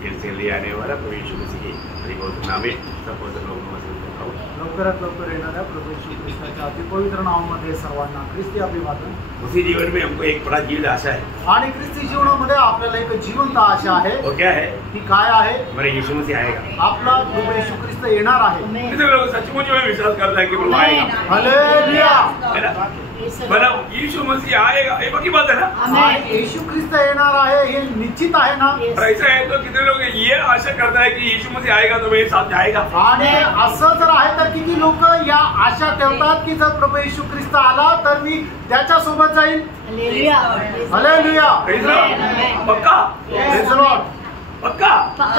फिर से ले आने वाला प्रभु यीशु मसीह की बहुत नामे सब लोगों लवकरात लवकर येणाऱ्या प्रभू यीशु ख्रिस्ताच्या अतिपवित्र नावामध्ये सर्वांना ख्रिस्ती अभिवादन। उसी जीवन में हमको एक बड़ा जीवन आशा है आणि ख्रिस्ती जीवनामध्ये आपल्याला एक जिवंत आशा आहे। वो क्या है? ती काय आहे? हमारे यीशु मसीह आएगा। आपला प्रभू यीशु ख्रिस्त येणार आहे। कितने लोग सचमुच में विश्वास करता है कि प्रभु आएगा? हालेलुया। है ना? मतलब यीशु मसीह आएगा ये पक्की बात है ना? यीशु ख्रिस्त येणार आहे हे निश्चित आहे ना? और ऐसा है तो कितने लोग ये आशा करता है कि यीशु मसीह आएगा तो मेरे साथ जाएगा? आणि असं जर आहे तर किती लोक या आशा ठेवतात की जर प्रभु येशू ख्रिस्त आला तर मी त्याच्या सोबत जाईल। Hallelujah hallelujah. पक्का? Praise the Lord. पक्का?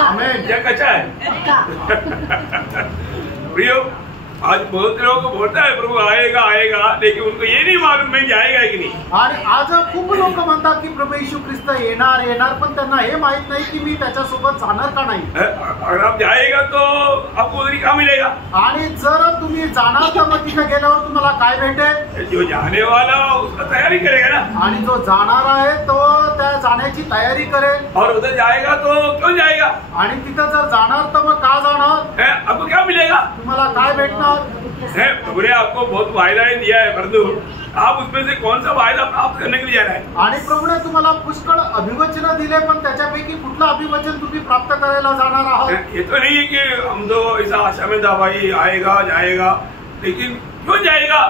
आमेन। क्या कच्चा है? प्रियो आज बहुत लोग बोलता है प्रभु आएगा आएगा लेकिन उनको ये नहीं मालूम मैं जाएगा कि नहीं। आणि आज खूप लोक म्हणतात की प्रभु येशू ख्रिस्त येणार येणार पण त्यांना हे माहित नाही की मी त्याच्या सोबत जाणार का नाही। अगर आप जाएगा तो आपको उधर क्या मिलेगा? आणि जर तुम्ही जाणार तर मग तिथे गेल्यावर तुम्हाला काय भेटेल? जो जाने वाला उसका तैयारी करेगा ना। आणि जो जाणार आहे तो त्या जाण्याची तयारी करेल। और उधर जाएगा तो क्यों जाएगा? आणि तिथे जर जाणार तर मग का जाणार? आपको क्या मिलेगा? तुम्हाला काय भेटणार? प्रभु ने आपको बहुत वायदाएं दिया है परंतु आप उसमें से कौन सा वायदा प्राप्त करने के लिए जा रहे हैं? आणि प्रभूने तुम्हाला पुष्कळ अभिवचन दिले पण त्याच्यापैकी कुठलं अभिवचन तुम्ही प्राप्त करायला जाणार आहात? ये तो नहीं है कि हम तो इस आशा में था भाई आएगा जाएगा लेकिन क्यों जाएगा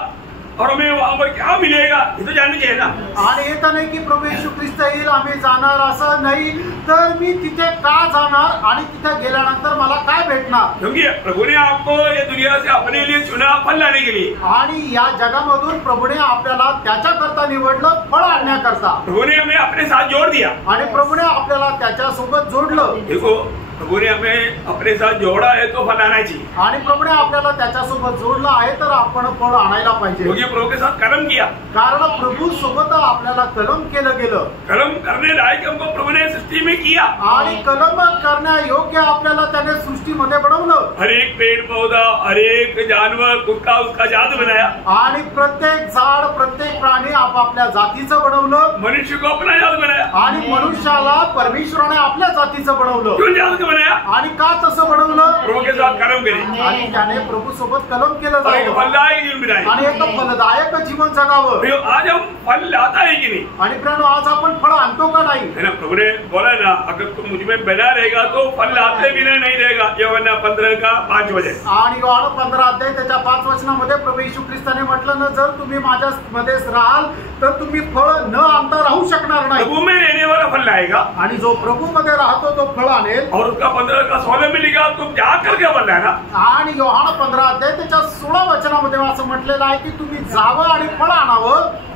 और हमें वहां पर क्या मिलेगा ये तो जानना चाहिए ना। आणि हे तर नाही की प्रभू येशू ख्रिस्त येईल आम्ही जाणार असं नाही तर मी तिथे का जाणार आणि तिथे गेल्यानंतर मला काय भेटणार? क्योंकि प्रभु ने आपको ये दुनिया से अपने लिए चुना फल लाने के लिए। आणि या जगामधून प्रभूने आपल्याला त्याच्याकरता निवडलं फळ आणण्याकरता। प्रभु ने हमें अपने साथ जोड़ दिया आणि प्रभूने आपल्याला त्याच्या सोबत जोडलं। देखो प्रभु ने हमें अपने साथ जोड़ा है तो फल आना चाहिए। आणि प्रभूने आपल्याला त्याच्या सोबत जोडलं आहे तर आपण फळ आणायला पाहिजे। क्योंकि प्रभु के साथ कर्म किया कारण प्रभू सोबत आपल्याला कलम केलं गेलं। कर्म करने लायक हमको प्रभु ने सृष्टि में किया आणि कलम करण्यायोग्य आपल्याला त्याने सृष्टीमध्ये बनवलं। हर एक पेड़ पौधा हर एक जानवर उसका उसका जात बनाया आणि प्रत्येक झाड प्रत्येक प्राणी आपापल्या जातीचं बनवलं। मनुष्य को अपना जात बनाया आणि मनुष्याला परमेश्वराने आपल्या जातीचं बनवलं। क्यों जात बनाया? आणि का तसं बनवलं? प्रभु के साथ कर्म करे आणि त्याने प्रभु सोबत कलम केलं जावं फलदायक जीवन बिताए आणि एक फलदायक जीवन जगावं। आज हम फल लाता है कि नहीं? आणि प्रियानो आज आपण फळ आणतो का नाही? है ना? प्रभु ने बोला ना अगर तुम मुझ में बना रहेगा तो फल लाते भी नहीं रहेगा। यूहन्ना 15 का 5 वचन। आणि यूहन्ना 15 अध्याय त्याच्या 5 वचनामध्ये प्रभू येशू ख्रिस्ताने म्हटलं ना जर तुम्ही माझ्या मध्येच राहाल तर तुम्ही फळ न आणता राहू शकणार नाही। प्रभु में रहने वाला फल लाएगा आणि जो प्रभू मध्ये राहतो तो फळ आणेल। और उसका 15 का 16 में लिखा तुम जाकर क्या फल लाना। आणि यूहन्ना 15 अध्याय त्याच्या 16 वचनामध्ये असं म्हटलेलं आहे की तुम्ही जावं आणि फळ आणावं।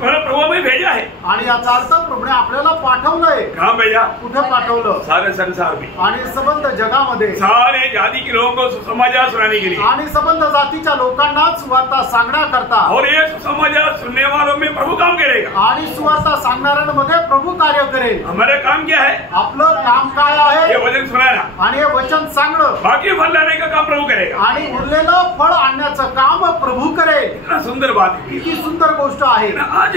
प्रभु में भेजा है आणि याचा अर्थ प्रभूने आपल्याला पाठवलंय। कहाँ भेजा? कुठे पाठवलं? सारे संसार में आणि सबंध जगामध्ये सारे जाति के लोगों को सुसमाचार सुनाने के लिए आणि सबंध जातीच्या लोकांना सुवार्ता सांगण्याकरता। और ये सुसमाचार सुनने वालों में प्रभु काम करेगा आणि सुवार्ता सांगणाऱ्यांमध्ये प्रभु कार्य करेल। हमारा काम क्या है? आपलं काम काय ये आहे? वचन सुनाना आणि हे वचन सांगणं। बाकी फल लाने का काम प्रभु करेगा आणि उरलेलं फळ आणण्याचं काम प्रभू करेल। कितना सुंदर बात है। किती सुंदर गोष्ट आहे। आज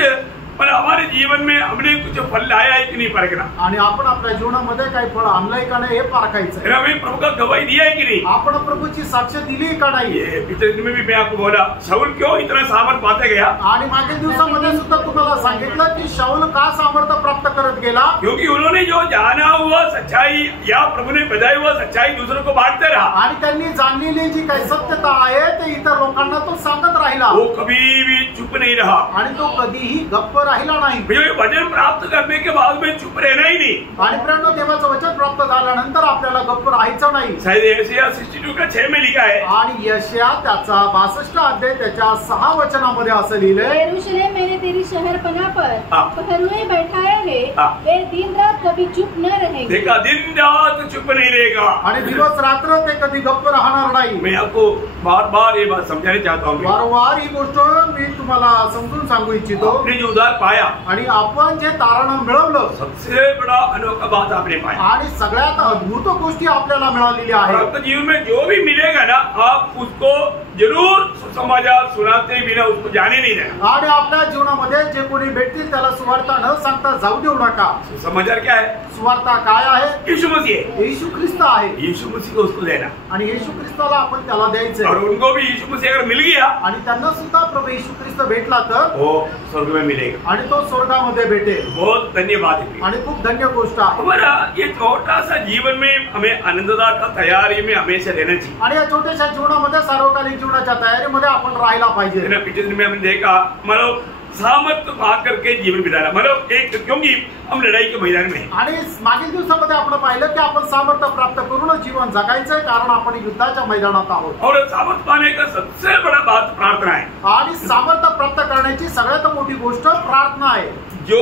पर हमारे जीवन में हमने कुछ फल लाया है कि नहीं परखना। आणि आपण आपल्या जीवनामध्ये काही फळ आणलंय का नाही हे पारखायचं। हमें प्रभु का गवाही दिया है कि नहीं? आपण प्रभूची साक्ष दिली का नाही? ये पिछले दिन में भी मैं आपको बोला शाऊल क्यों इतना सामर्थ पाते गया? आणि मागील दिवसामध्ये सुद्धा तुम्हाला सांगितलं की शाऊल का सामर्थ्य प्राप्त करत गेला? क्योंकि उन्होंने जो जाना हुआ सच्चाई या प्रभु ने बताई हुआ सच्चाई दूसरों को बांटते रहा। आणि त्यांनी जाणलेली जी काही सत्यता आहे ते इतर लोकांना तो सांगत राहिला। वो कभी भी चुप नहीं रहा आणि तो कधीही गप्प राहिला नाही। वचन प्राप्त करने के बाद में चुप रहना ही नहीं। आणि प्रियानो देवाचं वचन प्राप्त झाल्यानंतर आपल्याला गप्प राहायचं नाही। शायद यशायाह 62 का 6 में लिखा है। आणि यशायाह त्याचा 62 अध्याय त्याच्या 6 वचनामध्ये असं लिहिलंय यरूशलेम मैंने तेरी शहरपनाह पर पहरुए बैठाया है हाँ। वे दिन रात कभी चुप न रहेंगे। देखा दिन रात चुप नहीं रहेगा आणि दिवस रात्र ते कधी गप्प राहणार नाही। मैं आपको बार बार ये बात समझाने चाहता हूँ। वारंवार ही गोष्ट मी तुम्हाला समजून सांगू इच्छितो। आपने जो उद्धार पाया आणि आपण जे तारण मिळवलं सबसे बड़ा अनोखा बात आपने पाया आणि सगळ्यात अद्भुत गोष्टी आपल्याला मिळालेल्या और आहेत। आपके जीवन में जो भी मिलेगा ना आप उसको जरूर सुसमाचार सुनाते बिना उसको जाने नहीं देना। आणि आपल्या जीवनामध्ये जे कोणी भेटतील त्याला सुवार्ता न सांगता जाऊ देऊ नका। सुसमाचार क्या है? सुवार्ता काय आहे? यीशु मसीह। येशू ख्रिस्त आहे। यीशु मसीह को उसको देना आणि येशू ख्रिस्ताला आपण त्याला द्यायचं और उनको भी यीशु मसीह अगर मिल गया आणि त्यांना सुद्धा प्रभू येशू ख्रिस्त भेटला तर वो स्वर्ग में मिलेगा आणि तो स्वर्गामध्ये भेटेल। बहुत धन्यवाद है आणि खूप धन्य गोष्ट आहे। हमारा ये छोटा सा जीवन में हमें आनंददा का तैयारी में हमेशा रहना चाहिए। आणि या छोट्याशा जीवनामध्ये सार्वकालिक जीवनाच्या तयारीमध्ये आपण राहायला पाहिजे। पिछले दिन में हमने देखा मतलब सामर्थ्य पा करके जीवन बिताना मतलब एक क्योंकि हम लड़ाई के मैदान में हैं। आणि मागील दिवसामध्ये आपण पाहिलं की आपण सामर्थ्य प्राप्त करून जीवन जगायचंय कारण आपण युद्धाच्या मैदानात आहोत। और सामर्थ्य पाने का सबसे बड़ा बात प्रार्थना है। आणि सामर्थ्य प्राप्त करण्याची सगळ्यात मोठी गोष्ट प्रार्थना आहे। जो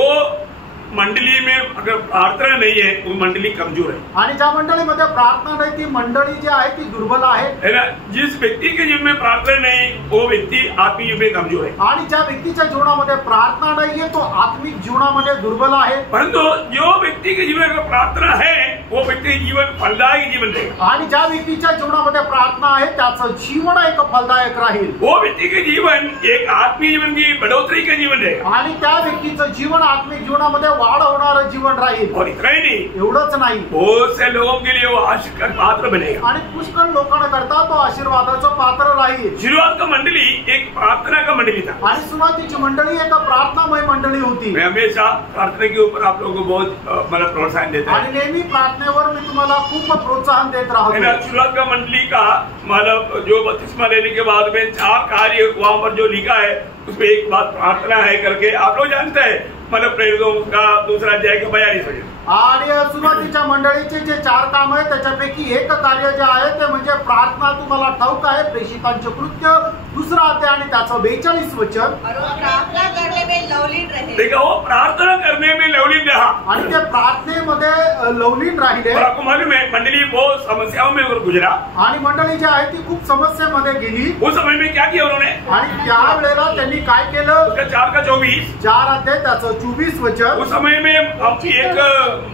मंडली में अगर प्रार्थना नहीं है वो मंडली कमजोर है। आणि ज्या मंडळीमध्ये प्रार्थना नाही ती मंडळी जी आहे ती दुर्बल आहे। है ना? जिस व्यक्ति के जीवन में प्रार्थना नहीं वो व्यक्ति आत्मिक जीवन में कमजोर है। आणि ज्या व्यक्तीच्या जीवनामध्ये प्रार्थना नाहीये तो आत्मिक जीवनामध्ये दुर्बल आहे। परंतु जो व्यक्ति के जीवन में प्रार्थना है वो व्यक्ति जीवन फलदायक जीवन रहेगा। आणि ज्या व्यक्तीच्या जीवनामध्ये प्रार्थना आहे त्याचं जीवन एक फलदायक राहील। वो व्यक्ति के जीवन एक आत्मिक जीवन की बढ़ोतरी का जीवन रहेगा आणि त्या व्यक्तीचं जीवन आत्मिक जीवनामध्ये वाढ होणारं जीवन राहील। और इतना ही नहीं एवढंच नाही बहुत से लोगों के लिए वो आशीष का पात्र बनेगा आणि पुष्कळ लोकांकरता तो आशीर्वादाचं पात्र राहील। शुरुआत का मंडली एक प्रार्थना का मंडली था आणि सुरुवातीची मंडळी एक प्रार्थनामय मंडळी होती। मैं हमेशा प्रार्थना के ऊपर आप लोगों को बहुत मतलब प्रोत्साहन देता आणि नेहमी प्रार्थनेवर मी तुम्हाला खूप प्रोत्साहन देत है ना। राहतो। शुरुआत का मंडली का मतलब जो बपतिस्मा लेने के बाद में 4 कार्य वहां पर जो लिखा है उसमें एक बात प्रार्थना है करके आप लोग जानते हैं मतलब प्रेरितों का दूसरा अध्याय का 42 वचन। आणि सुरुवातीच्या मंडळीचे जे 4 काम आहे त्याच्यापैकी एक कार्य जे आहे ते म्हणजे प्रार्थना। तुम्हाला ठाऊक आहे प्रेषितांचे कृत्य 2रा अध्याय आणि त्याचं 42 वचन। प्रार्थना करने में लवलीन रहे। देखा वो प्रार्थना करने में लवलीन रहा आणि ते प्रार्थनेमध्ये लवलीन राहिले। और आपको मालूम है मंडली बहुत समस्याओं में गुजरा आणि मंडळी जी आहे ती खूप समस्यामध्ये गेली। उस समय में क्या किया उन्होंने? आणि त्यावेळेला त्यांनी काय केलं? उसका 4 का 24 4 अध्याय त्याचं 24 वचन। उस समय में हम एक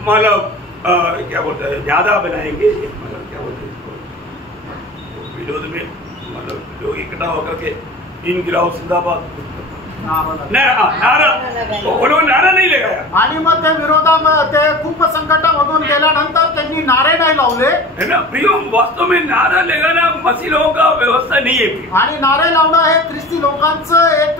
मतलब क्या बोलते हैं ज्यादा बनाएंगे मतलब क्या बोलते हैं इसको विरोध में मतलब लोग इकट्ठा होकर के इन गिराओ जिंदाबाद नारा उन्होंने नारा नहीं लगाया। आणि मग त्या विरोधामध्ये ते खूप संकटामधून गेल्यानंतर त्यांनी नारे नाही लावले है ना प्रियो वास्तव में नारा लगाना मसीह लोगों का व्यवस्था नहीं है। आणि नारे लावणं हे ख्रिस्ती लोकांचं एक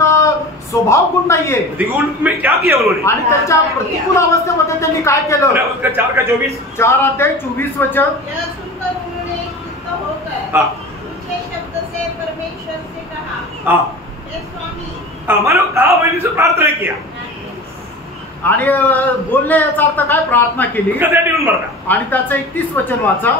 स्वभाव गुण नाहीये। प्रतिकूल में क्या किया उन्होंने? आणि त्याच्या प्रतिकूल अवस्थेमध्ये त्यांनी काय केलं? उसका 4 का 24 4 अध्याय 24 वचन। यह सुनकर उन्होंने चित्त होकर हाँ ऊंचे शब्द से परमेश्वर से कहा, हाँ हे स्वामी। मानो कहा मैंने से प्रार्थना किया आणि बोलले याचा अर्थ काय? प्रार्थना केली। उसका 31 बढ़ता आणि त्याचं 31 वचन वाचा।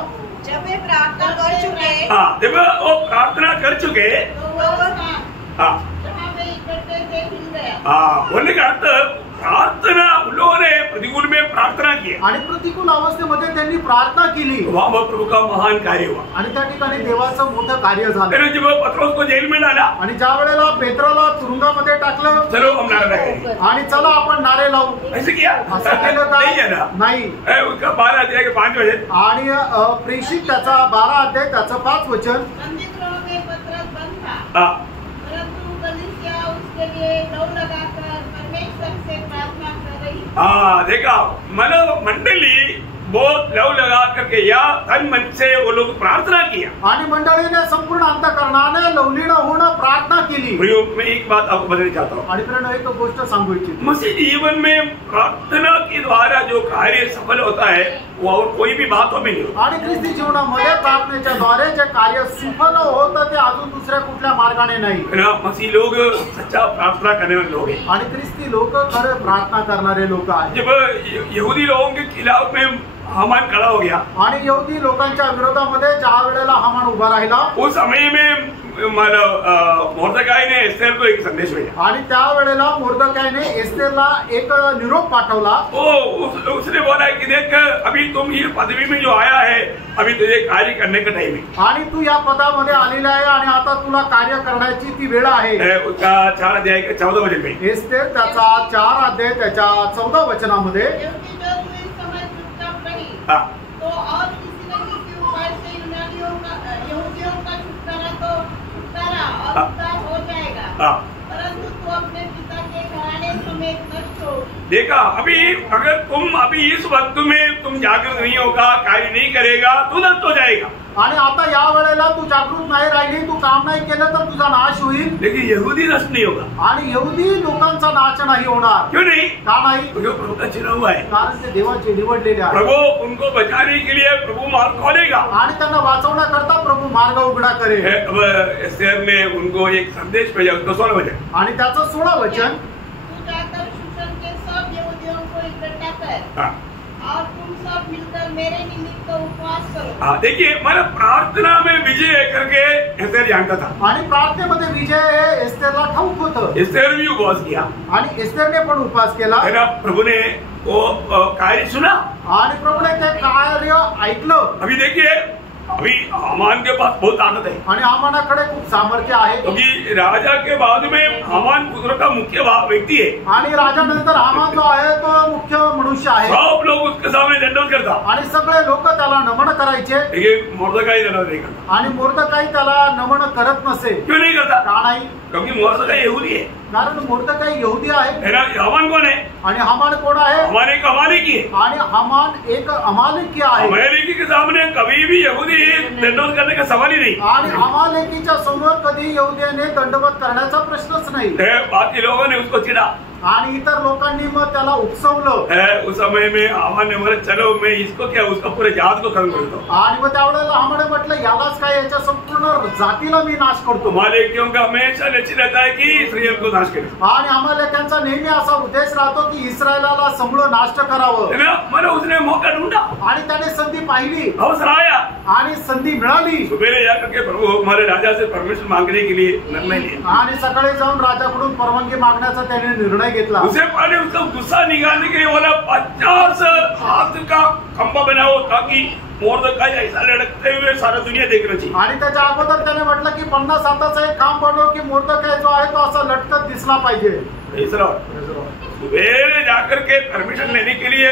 जब वे प्रार्थना कर चुके हाँ जब वो प्रार्थना कर चुके तो वह स्थान हाँ जहाँ वे इकट्ठे थे हिल गया। हाँ बोलने का अर्थ प्रार्थना उन लोगों ने प्रतिकूल में प्रार्थना की आणि प्रतिकूल अवस्थेमध्ये त्यांनी प्रार्थना केली। वहाँ पर प्रभु का महान कार्य हुआ। आणि त्या ठिकाणी देवाचं मोठं कार्य झालं। फिर जब पत्रोस को जेल में डाला आणि ज्या वेळेला पेत्राला तुरुंगामध्ये टाकलं चलो हम नारा लगाएंगे आणि चला आपण नारे लावू ऐसे किया असं केलं का? नहीं है ना नाही। उसका 12 अध्याय के 5 वचन आणि प्रेषित त्याचा 12 अध्याय त्याचं 5 वचन। बंदी गृह में पत्रस बंद था, हाँ परंतु कलीसिया उसके लिए लौ लगाकर परमेश्वर से प्रार्थना कर रही। हाँ देखा मतलब मंडली बहुत लव लगा करके या तन मन से वो लोग प्रार्थना किया। आणि मंडळीने संपूर्ण अंतःकरणाने लवलीन होणं प्रार्थना केली। प्रियो मैं एक बात आपको बताना चाहता हूँ आणि प्रिय एक गोष्ट सांगू इच्छितो। मसीह जीवन में प्रार्थना के द्वारा जो कार्य सफल होता है वो और कोई भी बातों में नहीं होता। आणि ख्रिस्ती जीवनामध्ये प्रार्थनेच्या द्वारे जे कार्य सफल होतं ते अजून दुसऱ्या कुठल्या मार्गाने नाही। ना मसीह लोग सच्चा प्रार्थना करने वाले लोग हैं। आणि ख्रिस्ती लोक खरे प्रार्थना करणारे लोक आहेत। जब यहूदी लोगों के खिलाफ में हामान खड़ा हो गया आणि यहूदी लोकांच्या विरोधामध्ये ज्या वेळेला हामान उभा राहिला उस समय में मोर्दकाई ने एस्तेर को एक संदेश भेजा। आणि त्या वेळेला मोर्दकाईने एस्तेरला एक निरोप पाठवला। उसने बोला कि देख अभी तुम ये पदवी में जो आया है अभी तुझे कार्य करने का टाइम है आणि तू या पदामध्ये आलेला आहे आणि आता तुला कार्य करण्याची ती वेळ आहे। उसका 4 अध्याय के 14 वचन में एस्तेर त्याचा 4 अध्याय त्याच्या 14 वचनामध्ये क्योंकि जो तू इस समय चुपचाप रही तो और किसी न किसी उपाय से यहूदियों का छुटकारा परंतु तू अपने पिता के घराने समेत नष्ट हो। देखा, अगर तुम अभी इस वक्त में तुम जागृत नहीं होगा, कार्य नहीं करेगा, तू नष्ट हो जाएगा। आणि आता या वेळेला तू जागृत नाही राहिली, तू काम नाही केलं तर तुझा नाश होईल। लेकिन यहूदी नष्ट नहीं होगा। आणि यहुदी लोकांचा नाश नाही होणार। क्यों नहीं? का नाही? क्योंकि प्रभु का चुना हुआ है। कारण ते देवाचे निवडलेले आहे। प्रभु उनको बचाने के लिए प्रभु मार्ग खोलेगा आणि त्यांना वाचवण्याकरता प्रभु मार्ग उघडा करेल। अब एस्तेर ने उनको एक संदेश भेजा, उसका 16 वचन। आणि त्याचं 16 वचन, तू जाकर शूशन के सब यहूदियों को इकट्ठा कर हाँ और तुम सब मिलकर मेरे निमित्त उपवास करो। हाँ, देखिए मैंने प्रार्थना में विजय करके एस्तेर जानता था। आणि प्रार्थनेमध्ये विजय हे एस्तेरला ठाऊक होतं। एस्तेर भी उपवास किया आणि एस्तेरने पण उपवास केला। है ना। प्रभु ने वो कार्य सुना आणि प्रभूने ते कार्य ऐकलं। अभी देखिए, अभी हामान के पास बहुत ताकत है आणि हामानाकडे खूप सामर्थ्य आहे। क्योंकि राजा के बाद में हामान पुत्र का मुख्य व्यक्ति है। आणि राजानंतर हामान जो आहे तो मुख्य मनुष्य आहे। सब लोग उसके सामने दंडवत करता, आणि सगळे लोक त्याला नमन करायचे। लेकिन मोर्दकाई दंडवत नहीं करता। आणि मोर्दकाई त्याला नमन करत नसे। क्यों नहीं करता? का नाही? क्योंकि मोर्दकाई यहूदी है। कारण मोर्दकाई यहूदी आहे। है ना। हामान कौन है? आणि हामान कोण आहे? हामान एक अमालेकी है। आणि हामान एक अमालेकी आहे। अमालेकी के सामने कभी भी यहूदी दंडवत करने का सवाल ही नहीं। आणि अमालेकीच्या समोर कधी यहूद्याने दंडवत करण्याचा प्रश्नच नाही। बाकी लोगों ने उसको चिढ़ा। आणि इतर लोकांनी मग त्याला उपसवलं। उस समय में हामान ने बोला, चलो मैं इसको क्या, उसका पूरे जात को खत्म कर दो। आणि मग त्यावेळेला हामाने म्हटलं, यालाच काय, याच्या संपूर्ण जातीला मी नाश करतो। अमालेकियों का हमेशा लक्ष्य रहता है कि इस्राएल को नाश करे। आणि अमालेक्यांचा नेहमी असा उद्देश राहतो की इस्रायलाला समूळ नाश करावं। है ना। मैंने उसने मौका ढूंढा आणि त्याने संधी पाहिली, अवसर आया आणि संधी मिळाली। सुबह जाकर के प्रभु हमारे राजा से परमिशन मांगने के लिए निर्णय लिया। आणि सकाळी जाऊन राजाकडून परवानगी मागण्याचा त्याने निर्णय घेतला। उसे पहले उसका गुस्सा निकालने के लिए बोला 50 हाथ का खंबा बनाओ ताकि मोर्दकाई ऐसा लटकते हुए सारा दुनिया देखना चाहिए। आणि त्याच्या अगोदर त्याने म्हटलं की 50 हाताचा एक खांब बनव की मोर्दकाई जो आहे तो असा लटकत दिसला पाहिजे। सुबह जाकर के परमिशन लेने के लिए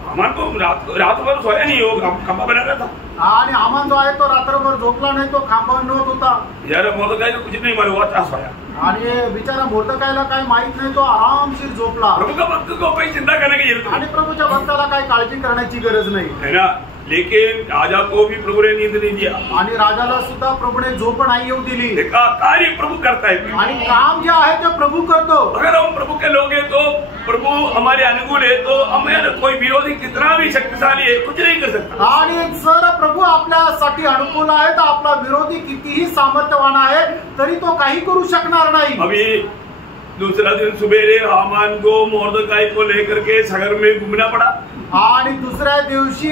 हामान को रात भर सोया नहीं हो, खंबा बना रहा था। आणि हामान जो आहे तो रात्रभर झोपला नाही, तो खांब बनवत होता। यार मोर्दकाई को कुछ नहीं मालूम हुआ, त्रास होया। आणि बिचारा मोर्दकाईला काय माहित नाही, तो आरामशीर झोपला। प्रभु का भक्त को कोई चिंता करने की जरूरत आणि प्रभूच्या भक्ताला काय काळजी करण्याची गरज नाही, है ना। लेकिन राजा को भी प्रभु ने नींद नहीं दिया। आणि राजाला सुद्धा प्रभूने झोप नाही येऊ दिली। देखा, कार्य प्रभु करता है आणि काम जे आहे ते प्रभू करतो। अगर हम प्रभु के लोग हैं तो प्रभु हमारे अनुकूल है, तो हमें कोई विरोधी कितना भी शक्तिशाली है कुछ नहीं कर सकता। आणि जर प्रभू आपल्यासाठी अनुकूल आहे तर आपला विरोधी कितीही सामर्थ्यवान आहे तरी तो काही करू शकणार नाही। अभी दूसरा दिन सुबेरे हामान को मोर्दकाई को लेकर के शहर में घूमना पड़ा। आणि दुसऱ्या दिवशी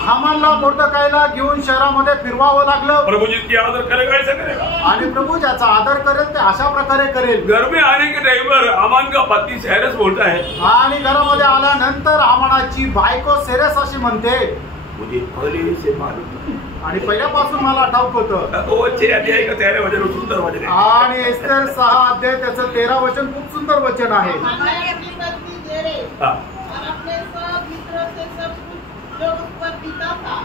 हामानला मोर्दकाईला घेऊन शहरामध्ये फिरवावं लागलं। प्रभु जिसकी आदर करेगा ऐसा करेगा। आणि प्रभू ज्याचा आदर करेल ते अशा प्रकारे करेल। घर में आने के टाइम पर हामान का पति सेरेस बोलता है, आणि घरामध्ये आल्यानंतर हामानाची बायको सेरेस अशी म्हणते, मुझे पहले से मालूम। आणि पहिल्यापासून मला ठाऊक होतं। वो 6 अध्याय का 13 वचन सुंदर वचन है। आणि एस्तेर 6 अध्याय त्याचं 13 वचन खूप सुंदर वचन आहे। हमारे अपनी पत्नी जेरेश और अपने सब मित्रों से सब कुछ जो उस पर बीता था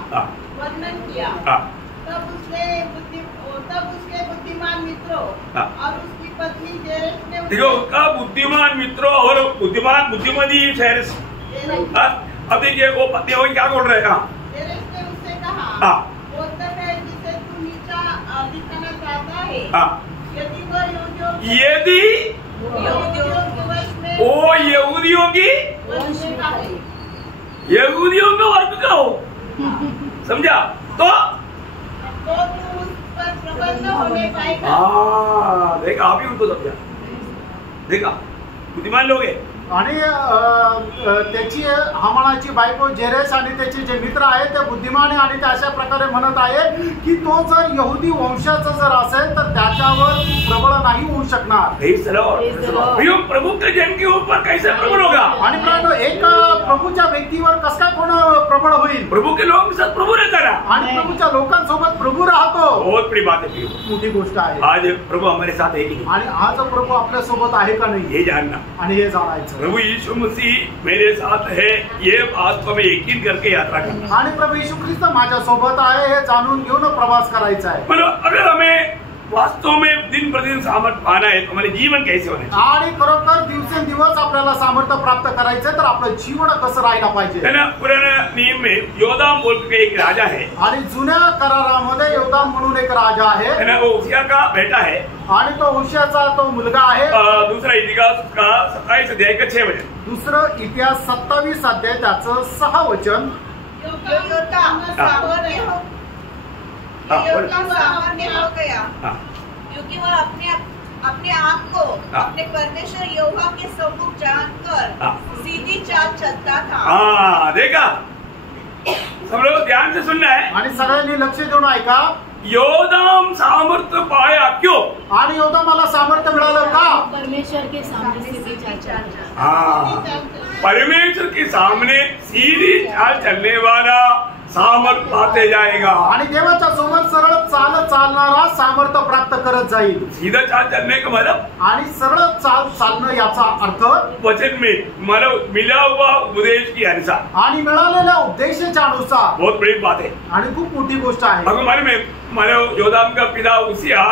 वर्णन किया। तब उसके बुद्धिमान मित्रों और उसकी पत्नी जेरेश ने देखो, उसका बुद्धिमान मित्रों और बुद्धिमती सेरेस। अब देखिए वो पत्नी हो क्या बोल रहे हैं। जेरेश ने उससे कहा, वो तक है जिसे तू नीचा दिखाना चाहता है। यदि वो यहूदियों के वश में वो यहूदियों की वश में का है, यहूदियों का वर्ग का हो, समझा, तो तू उस पर प्रबंध होने पाएगा। देखा, आप ही उनको समझा। देखा, बुद्धिमान लोग हैं। आणि त्याची हामानाची बायको जेरेस आणि त्याचे जे मित्र आहेत ते बुद्धिमान आहे आणि ते अशा प्रकारे म्हणत आहे की तो जर यहुदी वंशाचा जर असेल तर त्याच्यावर प्रबळ नाही होऊ शकणार। प्रभु के जन के ऊपर कैसे प्रबल होगा। आणि एक प्रभूच्या व्यक्तीवर कसं काय कोण प्रबळ होईल। प्रभु के लोग साथ प्रभु रहता ना, आणि प्रभूच्या लोकांसोबत प्रभु राहतो। बहुत बड़ी बात है, मोठी गोष्ट आहे। आज प्रभु हमारे साथ है कि नहीं, आणि आज प्रभू आपल्या सोबत आहे का नाही ये जानना आणि हे जाणायचं। प्रभु यीशु मसीह मेरे साथ है, ये बात को मैं यकीन करके यात्रा करना। आणि प्रभू यीशु ख्रिस्त माझ्या सोबत आहे हे जाणून घेऊन प्रवास करायचा आहे। मतलब अगर हमें वास्तव में दिन प्रतिदिन सामर्थ्य पाना है तो हमारे जीवन कैसे होने चाहिए। आणि खरोखर दिवसेंदिवस आपल्याला सामर्थ्य प्राप्त करायचं तर आपलं जीवन कसं राहायला पाहिजे। है ना, पुराने नियम में योदाम बोल के एक राजा है, आणि जुन्या करारामध्ये योदाम म्हणून एक राजा आहे, है ना, वो उसिया का बेटा है, आणि तो उशियाचा तो मुलगा आहे। दूसरा इतिहास का 27 अध्याय का 6 वचन, दुसरं इतिहास 27 अध्याय त्याचं 6 वचन। योताम सामर्थ्य हो गया क्योंकि वह अपने आप को अपने परमेश्वर यहोवा के सम्मुख जानकर सीधी चाल चलता था। हाँ, देखा, सब लोग ध्यान से सुनना है। आणि सगळ्यांनी लक्ष देऊन ऐका, योदाम सामर्थ्य पाया क्यों? आणि योदामाला सामर्थ्य मिळालं का? परमेश्वर के सामने सीधी चाल चलना। हाँ, परमेश्वर के सामने सीधी चाल चलने वाला सामर्थ्य पाते जाएगा। आणि देवाच्या समोर सरळ चालणारा सामर्थ्य प्राप्त करत जाईल। सीधा चाल चलने का मतलब, आणि सरळ चालणं याचा अर्थ वचन में मतलब मिला हुआ उपदेश की अनुसार, आणि मिळालेल्या उपदेशाच्या अनुसार। बहुत बड़ी बात है आणि खूप मोठी गोष्ट आहे। आपको मालूम है, मानव योदाम का पिता उसिया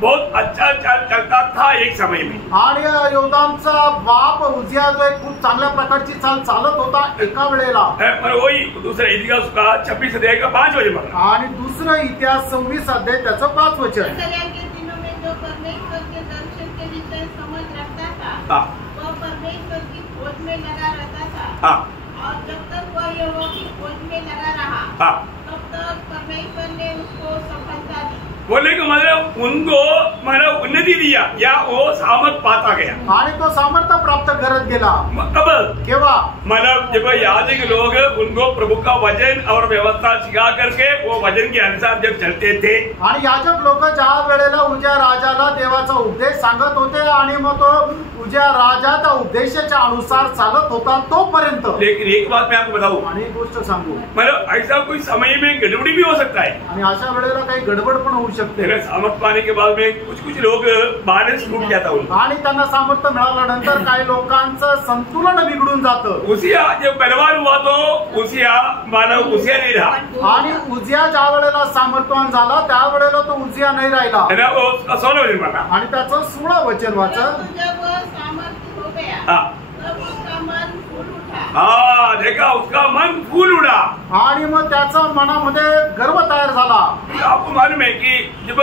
बहुत अच्छा चलता था एक समय में, आणि योदामचा बाप उजिया जो एक खूप चांगल्या प्रकारची चाल चालत होता एका वेळेला। पर वही दूसरा इतिहास का 26 अध्याय का 5 वचन पढ़ा, आणि दुसरं इतिहास 26 अध्याय त्याचं 5 वचन। इसराइल के दिनों में जो परमेश्वर के दर्शन के विषय समझ रखता था वह परमेश्वर की खोज में लगा रहता था, और जब तक वह यहोवा की खोज में लगा रहा तब तक परमेश्वर ने उसको सफलता दी। बोले कि मतलब उनको मतलब उन्नति दिया या वो सामर्थ पाता गया, आणि तो सामर्थ्य प्राप्त करत गेला। कब? केव्हा? मतलब जब याजक लोग उनको प्रभु का वचन और व्यवस्था सिखा करके वो वचन के अनुसार जब चलते थे, आणि याजक लोक ज्या वेळेला उजिया राजाला देवाचा उपदेश सांगत होते आणि मग तो उजिया राजा त्या उपदेशाच्या अनुसार चालत होता तोपर्यंत। लेकिन एक बात मैं आपको बताऊं, आणि एक गोष्ट सांगू, मतलब ऐसा कोई समय में गड़बड़ी भी हो सकता है, आणि अशा वेळेला काही गडबड पण होऊ शकते। सामर्थ पाने के बाद में कुछ लोग बैलेंस टूट जाता है, आणि त्यांना सामर्थ्य मिळाल्यानंतर काही लोकांचं संतुलन बिघडून जातं। उसिया जब पहलवान हुआ तो उसिया मानव उसिया नहीं रहा, आणि उजिया ज्या वेळेला सामर्थ्यवान झाला त्यावेळेला तो उजिया नाही राहिला। है ना, वो उसका 16 वचन पढ़ा, आणि त्याचं 16 वचन वाचा। जब वह सामर्थ्य हो गया तब उसका मन फूल उठा। हाँ, देखा, उसका मन फूल उड़ा, आणि मग त्याचा मनामध्ये गर्व तयार झाला। आपको मालूम है कि जब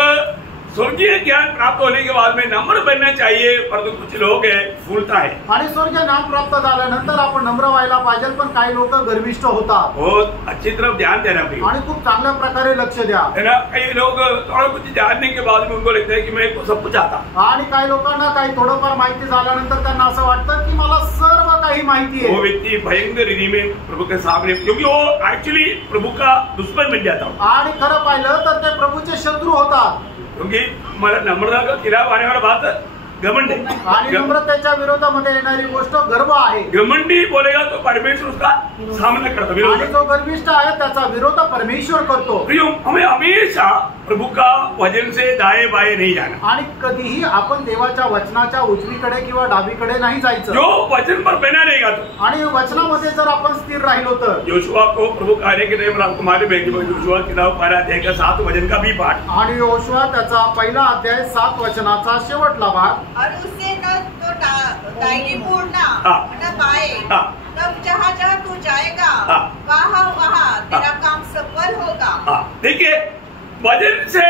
स्वर्गीय ज्ञान प्राप्त होने के बाद में नम्र बनना चाहिए, परंतु कुछ लोग फूलता है। आणि स्वर्गीय ज्ञान प्राप्त झाल्यानंतर आपण नम्र व्हायला पाहिजे, पण काही लोक गर्विष्ठ होतात। बहुत अच्छी तरफ ध्यान देना पड़ेगा, आणि खूप चांगल्या प्रकारे लक्ष द्या। है ना, कई लोग थोड़ा कुछ जानने के बाद में उनको लगता है कि मैं तो सब कुछ आता, आणि काही लोकांना काही थोडंफार माहिती झाल्यानंतर त्यांना असं वाटतं की मला सर्व काही माहिती वो आहे। व्यक्ती भयंकर रीति में प्रभु के सामने, क्योंकि वो एक्चुअली प्रभु का दुश्मन बन जाता है, आणि खरं पाहिलं तर ते प्रभूचे शत्रू होतात। क्योंकि मतलब नम्रता का खिलाफ आने वाला बात घमंड है, आणि नम्रतेच्या विरोधामध्ये येणारी गोष्ट गर्व आहे। घमंडी बोलेगा तो परमेश्वर उसका सामना करता, विरोध आणि करता। जो गर्विष्ठ आहे त्याचा विरोध परमेश्वर करतो। प्रियो, हमें हमेशा प्रभु का वचन से दाएं बाएं नहीं जाना, आणि कधीही आपण देवाच्या वचनाच्या उजवीकडे किंवा डावीकडे नाही जायचं। जो वचन पर बना रहेगा तो। आणि वचनामध्ये जर आपण स्थिर राहिलो तर। योशुआ को प्रभु कहने के टाइम आपको मालूम है कि योशुआ किताब 12 अध्याय का 7 वचन का भी पाठ, आणि योशुआ त्याचा पहिला अध्याय 7 वचनाचा शेवटला भाग। और उससे न तो दाहिनी मुड़ना न बाएं, तब जहाँ जहाँ तू जाएगा वहाँ वहाँ तेरा काम सफल होगा। देखिए, वचन से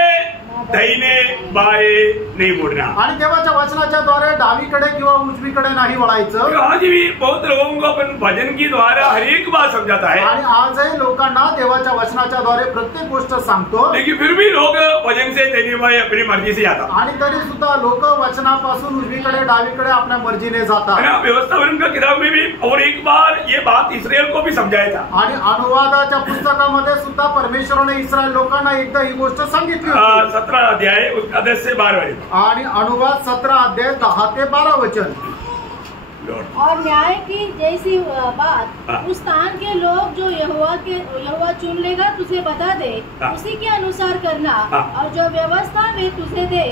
दाहिने बाएं नहीं मुड़ना, आणि देवाच्या वचनाच्या द्वारे डावीकडे किंवा उजवीकडे नाही वळायचं। आज भी बहुत लोगों को अपन वचन की द्वारा हर एक बात समझाता है, आणि आजही लोकांना देवाच्या वचनाच्या द्वारे प्रत्येक गोष्ट सांगतो, लेकिन फिर भी लोग वचन से दाहिने बाएं अपनी मर्जी से जाता, आणि तरी सुद्धा लोक वचनापासून उजवीकडे डावीकडे आपल्या मर्जीने है जातात। ना। व्यवस्थापन का किताब में भी और एक बार ये बात इसराइल को भी समझाया था, आणि अनुवादाच्या पुस्तकामध्ये सुद्धा परमेश्वराने इस्रायल लोकांना एकदा ही गोष्ट सांगितली होती। 17 अध्याय उसका 10 से 12 वचन। आणि अनुवाद 17 अध्याय 10 ते 12 वचन। लॉर्ड और न्याय की जैसी बात उस स्थान के लोग जो यहोवा चुन लेगा तुझे बता दे, उसी के अनुसार करना। और जो व्यवस्था वे तुझे दे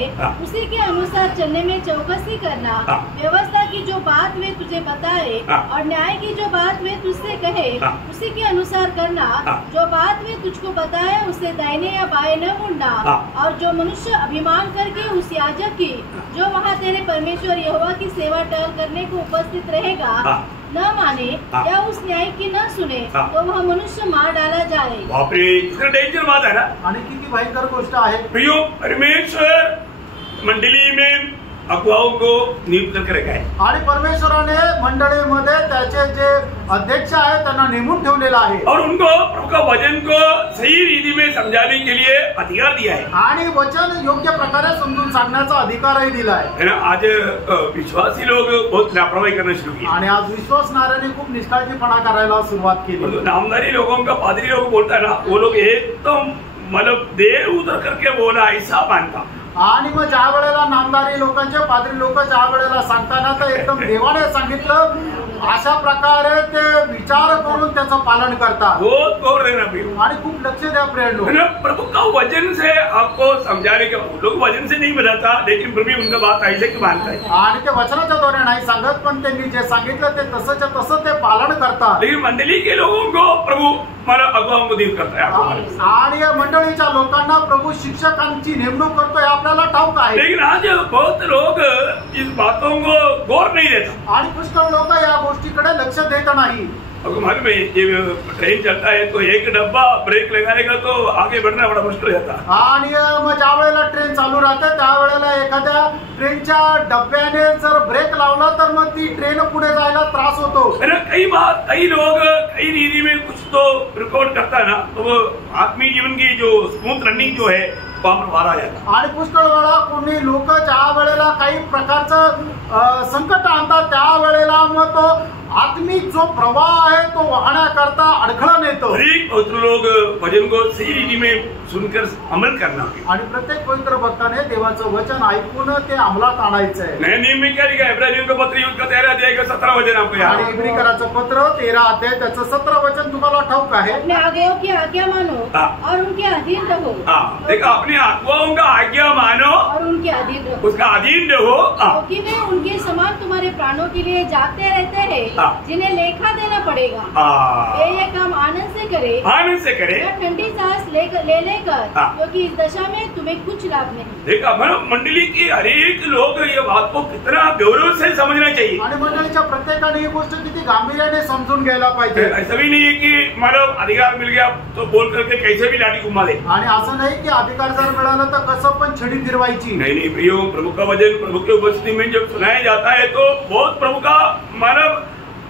उसी के अनुसार चलने में चौकसी करना। व्यवस्था की जो बात वे तुझे बताए और न्याय की जो बात वे तुझसे कहे उसी के अनुसार करना। जो बात वे तुझको बताए उससे दाहिने या बाएं न मुड़ना। और जो मनुष्य अभिमान करके उस याजक की जो वहाँ तेरे परमेश्वर यहोवा की सेवा टहल करने को उपस्थित रहेगा न माने या उस न्याय की न सुने तो वह मनुष्य मार डाला जाए। बापरे, इतना डेंजर बात है ना। आणि किती भयंकर गोष्ट आहे। प्रियो, परमेश्वर मंडली में अगुवाओं को नियुक्त करके रखा है आणि परमेश्वराने मंडळीमध्ये त्याचे जे अध्यक्ष आहेत त्यांना नेमून ठेवलेला आहे और उनको प्रभु का वचन को सही रीति में समझाने के लिए अधिकार दिया है आणि वचन योग्य प्रकारे समजून सांगण्याचा अधिकारही दिला आहे ना। आज विश्वासी लोग बहुत लापरवाही करना शुरू किया आणि आज विश्वासणाऱ्यांनी खूप निष्काळजीपणा करायला सुरुवात केली। नामधारी लोगों का पादरी लोग बोलता है ना, वो लोग एकदम मतलब देर उतर करके बोला ऐसा मानता। आणि मग ज्या वेळेला नामदारी लोकांचे पादरी लोक ज्या वेळेला सांगताना तर एकदम देवाने सांगितलं अशा प्रकारे ते विचार करून त्याचं पालन करतात। बहुत गौर रहना भी आणि खूप लक्ष द्या प्रिय है ना। प्रभु का वचन से आपको समझाने के लोग वचन से नहीं बताता, लेकिन प्रभु उनका बात ऐसे क्यों मानता है। आणि ते वचनाच्या द्वारे नाही सांगत पण त्यांनी जे सांगितलं ते तसंच्या तसं ते पालन करतात। लेकिन मंडली के लोगों को प्रभु मला अगुवाओं को नियुक्त करता है। आणि या मंडळीच्या लोकांना प्रभु शिक्षकांची नेमणूक करतोय आपल्याला ठाऊक आहे। लेकिन आज बहुत लोग इस बातों को गौर नहीं देता आणि पुष्कळ लोक या गोष्टीकडे लक्ष देत नाही। आपको मालूम है जब ट्रेन चलता है तो एक डब्बा ब्रेक लगाएगा तो आगे बढ़ना बड़ा मुश्किल हो जाता है। आणि मग ज्या वेळेला ट्रेन चालू राहते त्यावेळेला एखाद्या ट्रेनच्या डब्याने जर ब्रेक लावला तर मग ती ट्रेन पुढे जायला त्रास होतो। कई लोग कई रीति में कुछ तो रिकॉर्ड करता है ना, तो वो आत्मीय जीवन की जो स्मूथ रनिंग जो है आणि पुष्कळ वेळा कोणी लोक ज्या वेळेला काही प्रकारचं संकट आणतात त्यावेळेला मग तो आत्मिक जो प्रवाह आहे तो वाहण्याकरता अडखळा नेतो। लोग वचन को सही रीति में सुनकर अमल करना आणि प्रत्येक पवित्र भक्ताने देवाचं वचन ऐकून ते अंमलात आणायचं आहे। नए नियम में क्या लिखा है? इब्रानियों का पत्र युद्ध का 13 अध्याय का 17 वचन आपको याद है। आणि इब्रिकराचं पत्र 13 अध्याय त्याचं 17 वचन तुम्हाला ठाऊक आहे। अपने आज्ञाओं की आज्ञा मानो और उनके अधीन रहो। देखो, अपने आज्ञाओं का आज्ञा मानो और उनके अधीन रहो, उसका अधीन रहो, क्योंकि वे उनके समान तुम्हारे प्राणों के लिए जागते रहते हैं जिन्हें लेखा देना पड़ेगा। वे ये काम आनंद से करे या ठंडी सांस ले लेकर, क्योंकि इस दशा में तुम्हें कुछ लाभ नहीं। देखा, मंडली की हर एक लोग ये बात को कितना गौरव से समझना चाहिए। आणि मंडळीच्या प्रत्येकाने ही गोष्ट किती गांभीर्याने समजून घ्यायला पाहिजे। ऐसा भी नहीं है कि मतलब अधिकार मिल गया तो बोल करके कैसे भी लाठी घुमा दे। आणि असं नाही की अधिकार जर मिळाला तर कसं पण छडी फिरवायची। नहीं प्रियो, प्रभु का वचन प्रभु की उपस्थिति में जब सुनाया जाता है तो बहुत प्रभु का मानव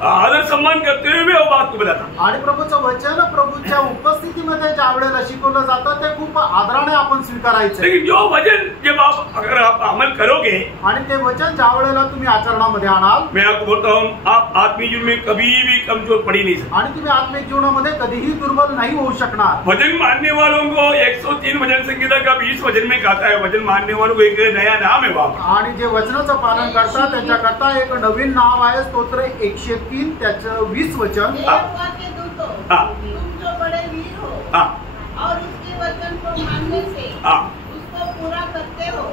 आदर सम्मान करते हुए वो बात को बताता। आणि प्रभूचं वचन प्रभूच्या उपस्थितीमध्ये ज्या वेळेला शिकवलं जातं ते खूप आदराने आपण स्वीकारायचं। लेकिन जो वचन जब अगर आप अमल करोगे आणि ते वचन ज्या वेळेला तुम्ही आचरणामध्ये आणाल, मैं आपको बोलता हूँ, आप आत्मीय जीवन में कभी भी कमजोर पड़ी नहीं सकते आणि तुम्ही आत्मिक जीवनामध्ये कधीही दुर्बल नाही होऊ शकणार। वचन मानने वालों को 103 वचन संहिता का 20 वचन में कहता है, वचन मानने वालों को एक नया नाम है वहाँ। आणि जे वचनाचं पालन करतात त्यांच्याकरता एक नवीन नाव आहे, स्तोत्र 103 त्याचं 20 वचन। तुम जो बड़े वीर हो और उसके वचन को मानने से उसको पूरा करते हो।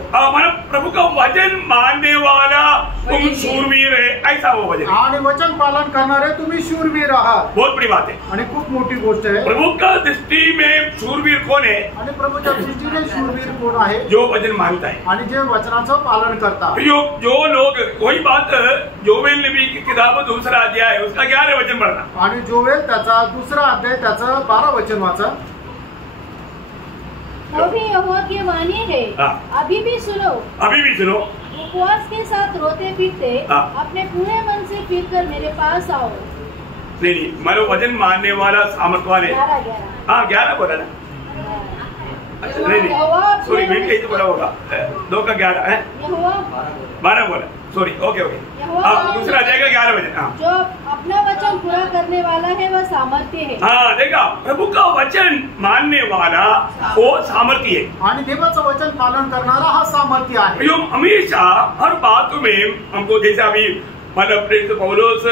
प्रभु का वचन मानने वाला तुम शूरवीर है, ऐसा वो वचन। आणि वचन पालन करणारे तुम्ही शूरवीर आहात। बहुत बड़ी बात है आणि खूप मोठी गोष्ट आहे। प्रभु का दृष्टि में शूरवीर कौन है? आणि प्रभूच्या दृष्टीने शूरवीर कोण आहे? जो वचन मानता है आणि जे वचनाचं पालन करतात। जो लोग, वही बात जोवेल नबी की किताब 2रा अध्याय उसका 11 वचन पढ़ना। आणि जोवेल त्याचा 2रा अध्याय त्याचं 12 वचन वाचा। अभी यहोवा की वाणी है, अभी भी सुनो उपवास के साथ रोते पीटते अपने पूरे मन से फिर कर मेरे पास आओ। नहीं, मानो वचन मानने वाला सामर्थवान है। 11 बोला ना। अच्छा, नहीं सॉरी, मैं कहीं तो बोला होगा 2 का 11 है, 12 बोला, सॉरी, ओके। दूसरा अध्याय का 11 वचन। जो अपना वचन पूरा करने वाला है वह सामर्थ्य है। हाँ, देखा, प्रभु का वचन मानने वाला वो सामर्थ्य है। आणि देवाचं वचन पालन करणारा हा सामर्थ्य आहे। हमेशा हर बात में हमको, जैसे अभी मतलब प्रेरित पौलुस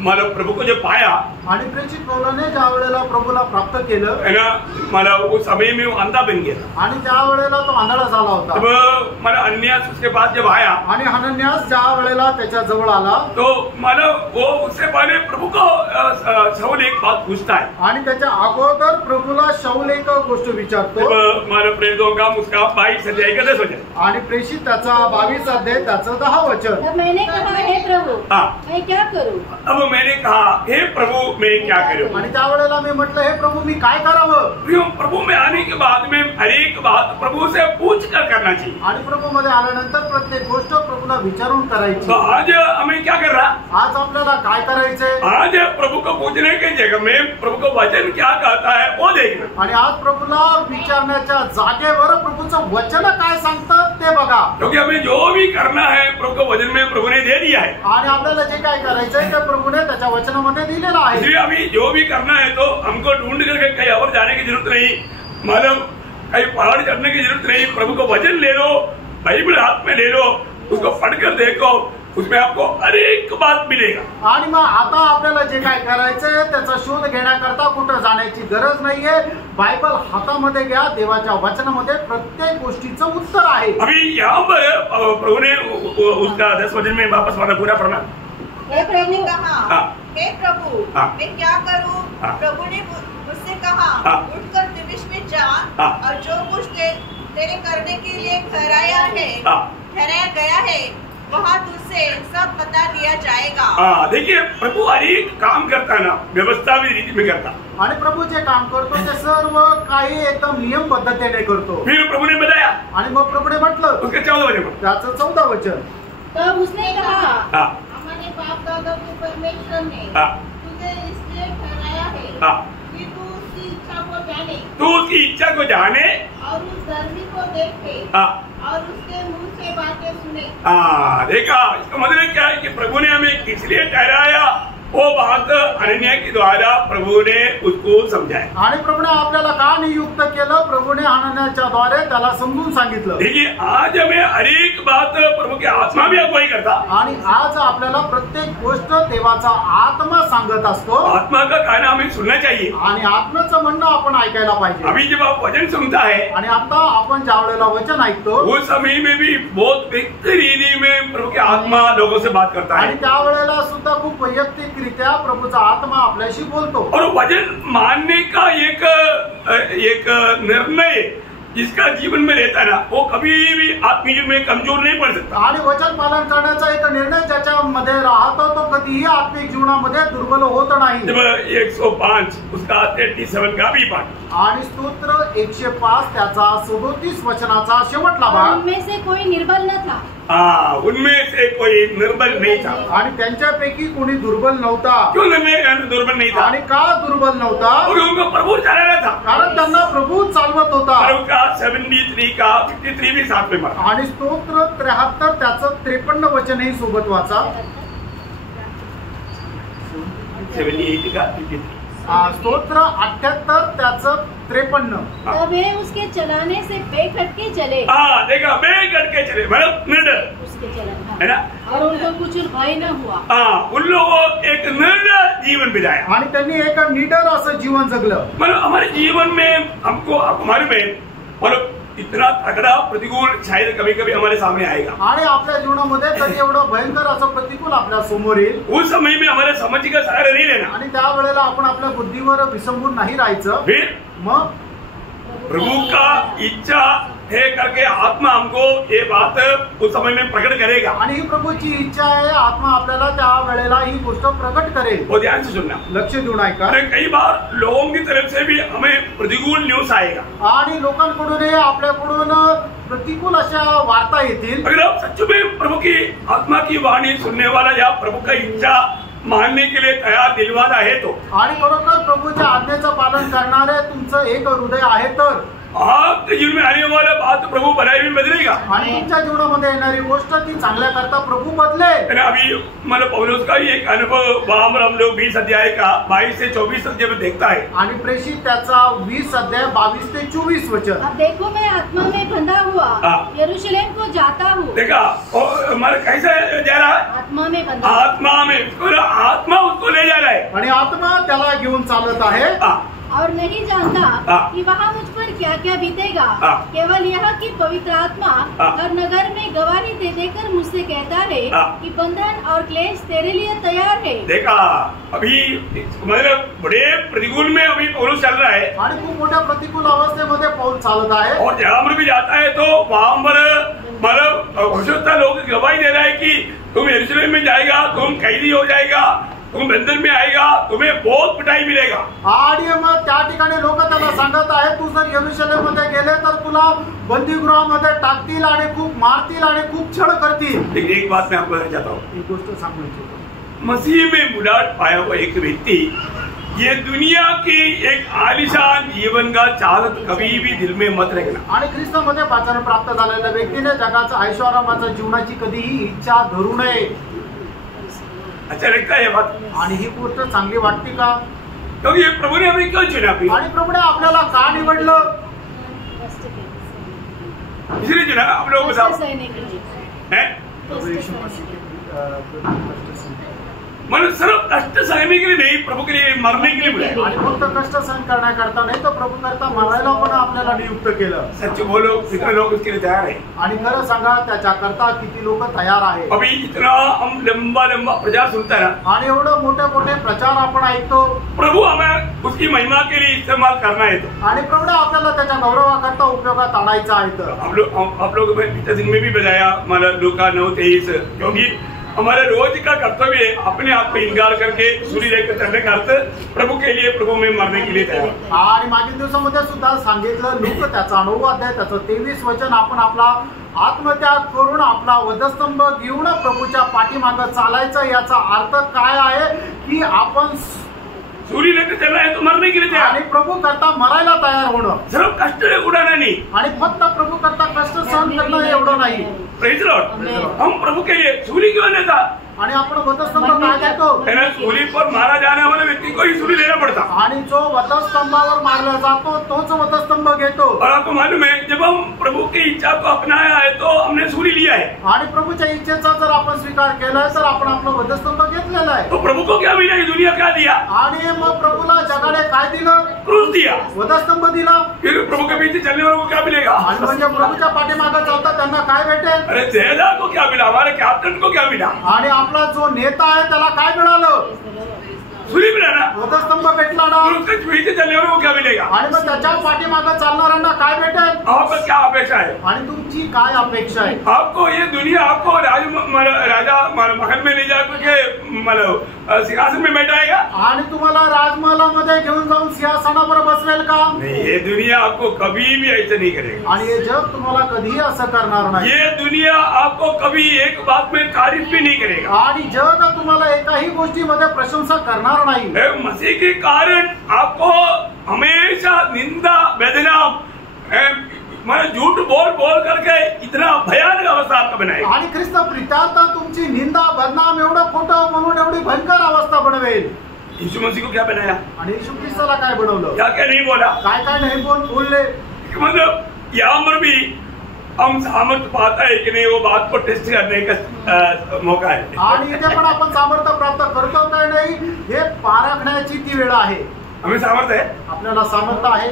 मतलब प्रभु को जो पाया, आणि प्रेरित पौलाने ज्या वेळेला प्रभूला प्राप्त केलं है ना, मतलब उस समय में वो अंधा बन गया, आणि त्या वेळेला तो आंधळा झाला होता. तब मतलब अन्यास उसके पास जब आया, आणि हनन्यास ज्या वेळेला त्याच्या जवळ आला, तो मतलब वो उससे पहले प्रभु को शाऊल एक बात पूछता है. आणि त्याच्या अगोदर प्रभूला शाऊल एक गोष्ट विचारतो. तब मतलब प्रेरितों का उसका 22 अध्याय का 10 वचन, आणि प्रेषित त्याचा 22 अध्याय त्याचं 10 वचन. तब मैंने कहा, हे प्रभु, मैं क्या करूं? अब मैंने कहा, हे प्रभु मैं क्या करूं? आणि त्या वेळेला मी म्हटलं, हे प्रभु मी काय करावं? प्रभु में आने के बाद में हर एक बात प्रभु से पूछ कर करना चाहिए. आणि प्रभू मध्ये आल्यानंतर प्रत्येक गोष्ट प्रभूला विचारून करायची. तो आज हमें क्या कर रहा? आज आपल्याला काय करायचंय? आज प्रभु को पूछने की जगह में प्रभु को वचन क्या कहता है वो देखना. आणि आज प्रभूला विचारण्याच्या जागेवर प्रभूचं वचन काय सांगतं ते बघा. क्योंकि हमें जो भी करना है प्रभु को वचन में प्रभु ने दे दिया है. आणि आपल्याला जे काय करायचंय ते प्रभूने त्याच्या वचनामध्ये दिलेलं आहे. इसलिए अभी जो भी करना है तो हमको ढूंढ करके कहीं और जाने की जरूरत नहीं, मतलब कहीं पहाड़ चढ़ने की जरूरत नहीं. प्रभु को वचन ले लो, बाइबल हाथ में ले लो, उसको पढ़कर देखो, उसमें आपको हर एक बात मिलेगा. आणि मग आता आपल्याला जे काय करायचंय त्याचा शोध घेण्याकरता कुठं जाण्याची गरज नाहीये. बायबल हातामध्ये घ्या, देवाच्या वचनामध्ये प्रत्येक गोष्टीचं उत्तर आहे. अभी यहाँ पर प्रभु ने उसका 10 वचन में वापस वाला पूरा फरमा. हे प्रभु कहा, हाँ. हे प्रभु हाँ. मैं क्या करूं? हाँ. प्रभु ने मुझसे कहा, हाँ. उठकर दिमिश्क में जा, हाँ. और जो कुछ तेरे करने के लिए ठहराया गया है वहाँ तुझसे सब बता दिया जाएगा. देखिए प्रभु हर एक काम करता ना व्यवस्था भी रीति में करता. आणि प्रभू जे काम करतो ते सर्व काही एकदम नियम पद्धतीने करतो. फिर प्रभु ने बताया, आणि मग प्रभूने म्हटलं, उसके 14 वचन में, त्याचं 14 वचन. तब उसने कहा, हमारे बाप दादा के परमेश्वर ने तुझे इसलिए ठहराया है कि तू उसकी इच्छा को जाने, तू उसकी इच्छा को जाने और उस धर्मी को देखे, और उसके मुंह से बातें सुने. देखा, इसका मतलब क्या है कि प्रभु ने हमें इसलिए ठहराया, वो बात अनन्या के द्वारा प्रभु ने उसको समझाया. आणि प्रभूने आपल्याला का नियुक्त केलं? प्रभूने हनन्याच्या द्वारे त्याला समजून सांगितलं. देखिए आज हमें हर एक बात प्रभु की आत्मा भी अगुवाई करता. आणि आज आपल्याला प्रत्येक गोष्ट देवाचा आत्मा सांगत असतो. आत्मा का कहना हमें सुनना चाहिए. आणि आत्म्याचं म्हणणं आपण ऐकायला पाहिजे. अभी जब आप वचन सुनता है, आणि आता आपण ज्या वेळेला वचन ऐकतो उस समय में भी बहुत व्यक्तिगत रीति में प्रभु की आत्मा लोगों से बात करता आणि है. त्या वेळेला सुद्धा खूप वैयक्तिक रीत्या प्रभूचा आत्मा आपल्याशी बोलतो. और वचन मानने का एक निर्णय जिसका जीवन में रहता है ना, वो कभी भी आत्मीय में कमजोर नहीं पड़ सकता. आणि वचन पालन करण्याचा एक निर्णय ज्याच्यामध्ये राहतो तो कधीही आत्मिक जीवनामध्ये दुर्बल होत नाही. जब 105 उसका 37 का भी पाठ, आणि स्तोत्र 105 त्याचा 37 वचनाचा शेवटला भाग. उनमें से कोई निर्बल न था. उनमें से कोई निर्बल नहीं था. आणि त्यांच्यापैकी कोणी दुर्बल नव्हता. क्यों दुर्बल नहीं था? आणि का दुर्बल नव्हता? क्योंकि उनको प्रभु चला रहा था. कारण त्यांना प्रभू चालवत होता. और उसका 73 का 53 भी साथ में पढ़ा. आणि स्तोत्र 73 त्याचं 53 वचनही सोबत वाचा. 78 का 53. स्तोत्र 78 त्याचं 53. तब वे उसके चलाने से बेखटके चले. देखा, बेखटके चले मतलब निर्डर उसके चलन, है ना. और उनको कुछ भय न हुआ. उन लोगों एक निर्डर जीवन बिताया. आणि त्यांनी एक निडर असं जीवन जगलं. मतलब हमारे जीवन में हमको हमारे में मतलब इतना तगड़ा प्रतिकूल शायद कभी कभी हमारे सामने आएगा. आणि आपल्या जीवनामध्ये कधी एवढं भयंकर असं प्रतिकूल आपल्या समोर येईल. उस समय में हमारे समझ का सहारा नहीं लेना. आणि त्या वेळेला आपण आपल्या बुद्धीवर विसंबून नाही राहायचं. फिर मग प्रभु का इच्छा है करके आत्मा हमको ये बात उस समय में प्रकट करेगा. आणि ही प्रभूची इच्छा आहे. आत्मा आपल्याला त्या वेळेला ही गोष्ट प्रकट करेल. वो ध्यान से सुनना. लक्ष देऊन ऐका. अरे कई बार लोगों की तरफ से भी हमें प्रतिकूल न्यूज आएगा. आणि लोकांकडून आपल्याकडून प्रतिकूल अशा वार्ता येतील. अगर आप सच में प्रभु की आत्मा की वाणी सुनने वाला या प्रभु का इच्छा मानने के लिए तयार दिलवाना है तो, आणि खरोखर प्रभूच्या आज्ञेचं पालन करणारे तुमचं एक हृदय आहे तर आपके जीवन में आने वाला बात प्रभु भलाई में बदलेगा। आणि तुमच्या जीवनामध्ये येणारी गोष्ट ती चांगल्या करता प्रभू बदलेल। अभी मतलब पौलुस का ही एक अनुभव वहां पर हम लोग 20 अध्याय का 22 से 24 तक जब देखता है, आणि प्रेषित त्याचा 20 अध्याय 22 ते 24 वचन। अब देखो मैं आत्मा में बंधा हुआ यरूशलेम को जाता हूँ। देखा हमारा कैसा जा रहा है, आत्मा में बंधा, आत्मा में, आत्मा उसको ले जा रहा है आणि आत्मा त्याला घेऊन चालत आहे और नहीं जानता कि वहाँ मुझ पर क्या क्या बीतेगा। केवल यह कि पवित्र आत्मा हर नगर में गवाही दे देकर मुझसे कहता है कि बंधन और क्लेश तेरे लिए तैयार है। देखा अभी मतलब बड़े प्रतिकूल में अभी पौलुस चल रहा है आणि खूप मोठ्या प्रतिकूल अवस्थेमध्ये पौल चालत आहे और जहां पर भी जाता है तो वहां पर मतलब होशोत्ता लोग गवाही दे रहा है कि तुम यरूशलेम में जाएगा, तुम कैदी हो जाएगा, तुम बंधन में आएगा, तुम्हें बहुत पिटाई मिलेगा। आणि मग त्या ठिकाणी लोक त्याला सांगत आहे तू जर यरूशलेम मध्ये गेले तर तुला बंदीगृहामध्ये टाकतील आणि खूप मारतील आणि खूप छळ करतील। लेकिन एक बात मैं आपको कहना चाहता हूँ, एक गोष्ट सांगू इच्छितो, मसीह में मुलाट पाया हुआ एक व्यक्ति ये दुनिया की एक आलिशान जीवन का चाहत कभी भी दिल में मत रखना। आणि ख्रिस्तामध्ये वाचन प्राप्त झालेल्या व्यक्तीने जगाचं ऐश्वर्याचं जीवनाची कधीही इच्छा धरू नये। अच्छा लगता है ये बात? आणि ही गोष्ट चांगली वाटते का? क्योंकि प्रभु ने हमें क्यों चुना? आणि प्रभूने आपल्याला का निवडलं? इसलिए चुना आप लोगों को साथ है मतलब सिर्फ कष्ट सहने के लिए नहीं, प्रभु के लिए मरने के लिए बुलाया। आणि फक्त कष्ट सहन करण्याकरता नाही तर प्रभू करता मरायला पण आपल्याला नियुक्त केलं। सच बोलो कितने लोग इसके लिए तैयार है? आणि खरं सांगा त्याच्या करता किती लोक तयार आहेत? अभी इतना हम लंबा प्रचार सुनता है आणि एवढं मोठे मोठे प्रचार आपण ऐकतो। प्रभु हमें उसकी महिमा के लिए इस्तेमाल करना है तो आणि प्रभू आपल्याला त्याच्या गौरवाकरता उपयोगात आणायचा आहे तर आप लोग पिछले दिन में भी बताया हमारा लूका 9:23, क्योंकि हमारे रोज का कर्तव्य है अपने आप को इनकार करके सूर्य लेकर चलने का अर्थ प्रभु के लिए, प्रभु में मरने के लिए तैयार। आणि मागील दिवसामध्ये सुद्धा सांगितलं लूक त्याचा 9 अध्याय त्याचं 23 वचन, आपण आपला आत्मत्याग करून आपला वधस्तंभ घेऊन प्रभूच्या पाठीमागे चालायचं। याचा अर्थ काय आहे की आपण सूर्य लेकर चल रहा है तो मरने के लिए तैयार, आणि प्रभू करता मरायला तयार होणं, सिर्फ कष्ट उड़ाना नहीं आणि फक्त प्रभू करता कष्ट सहन करणं एवढं नाही। प्रेज लॉर्ड, हम प्रभु के लिए सूर्य क्यों लेता? आणि आपण वधस्तंभ काय घेतो? सूर्य पर मारा जाने वाले व्यक्ति को ही सूर्य लेना पड़ता, आणि जो वधस्तंभावर मारला जातो तोच वधस्तंभ घेतो। और आपको मालूम है जब हम प्रभु की इच्छा को अपनाया है तो हमने सूर्य लिया है। आणि प्रभूच्या इच्छेचा जर आपण स्वीकार केलाय तर आपण आपला वधस्तंभ घेतलेला आहे। तो प्रभु को क्या मिला? दुनिया क्या दिया? आणि मग प्रभूला जगाने काय दिलं? क्रूस दिया, वधस्तंभ दिला। फिर प्रभु के पीछे चलने वालों को क्या मिलेगा? आणि म्हणजे प्रभूच्या पाठीमागे चालतात त्यांना काय भेटेल? अरे जहेदार को क्या मिला? हमारे कैप्टन को क्या मिला? आणि आपला जो नेता आहे त्याला काय मिळालं? सूर्य मिला ना, वधस्तंभ भेटला ना। और उसके पीछे चलने वालों को क्या मिलेगा? आणि मग त्याच्या पाठीमागे चालणाऱ्यांना काय भेटेल? आपका क्या अपेक्षा है? आणि तुमची काय अपेक्षा आहे? आपको ये दुनिया आपको राजा महल में ले जाकर के मतलब सिंहासन में बैठाएगा आणि तुम्हाला राजमहालामध्ये घेऊन जाऊन सिंहासनावर बसवेल का? नहीं, ये दुनिया आपको कभी भी ऐसा नहीं करेगा। आणि हे जग तुम्हाला कधीही असं करणार नाही। ये दुनिया आपको कभी एक बात में तारीफ भी नहीं करेगा, आणि जग तुम्हाला एकाही गोष्टीमध्ये प्रशंसा करणार नाही। मसीह के कारण आपको हमेशा निंदा वेदना मैं झूठ बोल बोल करके इतना भयानक अवस्था आपका बनाएगा। आणि ख्रिस्त प्रितार्थ तुमची निंदा बदनाम एवढं खोटं म्हणून एवढी भयंकर अवस्था बनवेल। यीशु मसीह को क्या बनाया? आणि येशू ख्रिस्ताला काय बनवलं? क्या क्या नहीं बोला? काय काय नाही बोलले? मतलब यहाँ पर भी हम सामर्थ्य पाता है कि नहीं, वो बात को टेस्ट करने का मौका है। आणि इथे पण आपण सामर्थ्य प्राप्त करतो काय नाही हे पारखण्याची ती वेळ आहे। हमें सामर्थ्य है, आपल्याला सामर्थ्य आहे।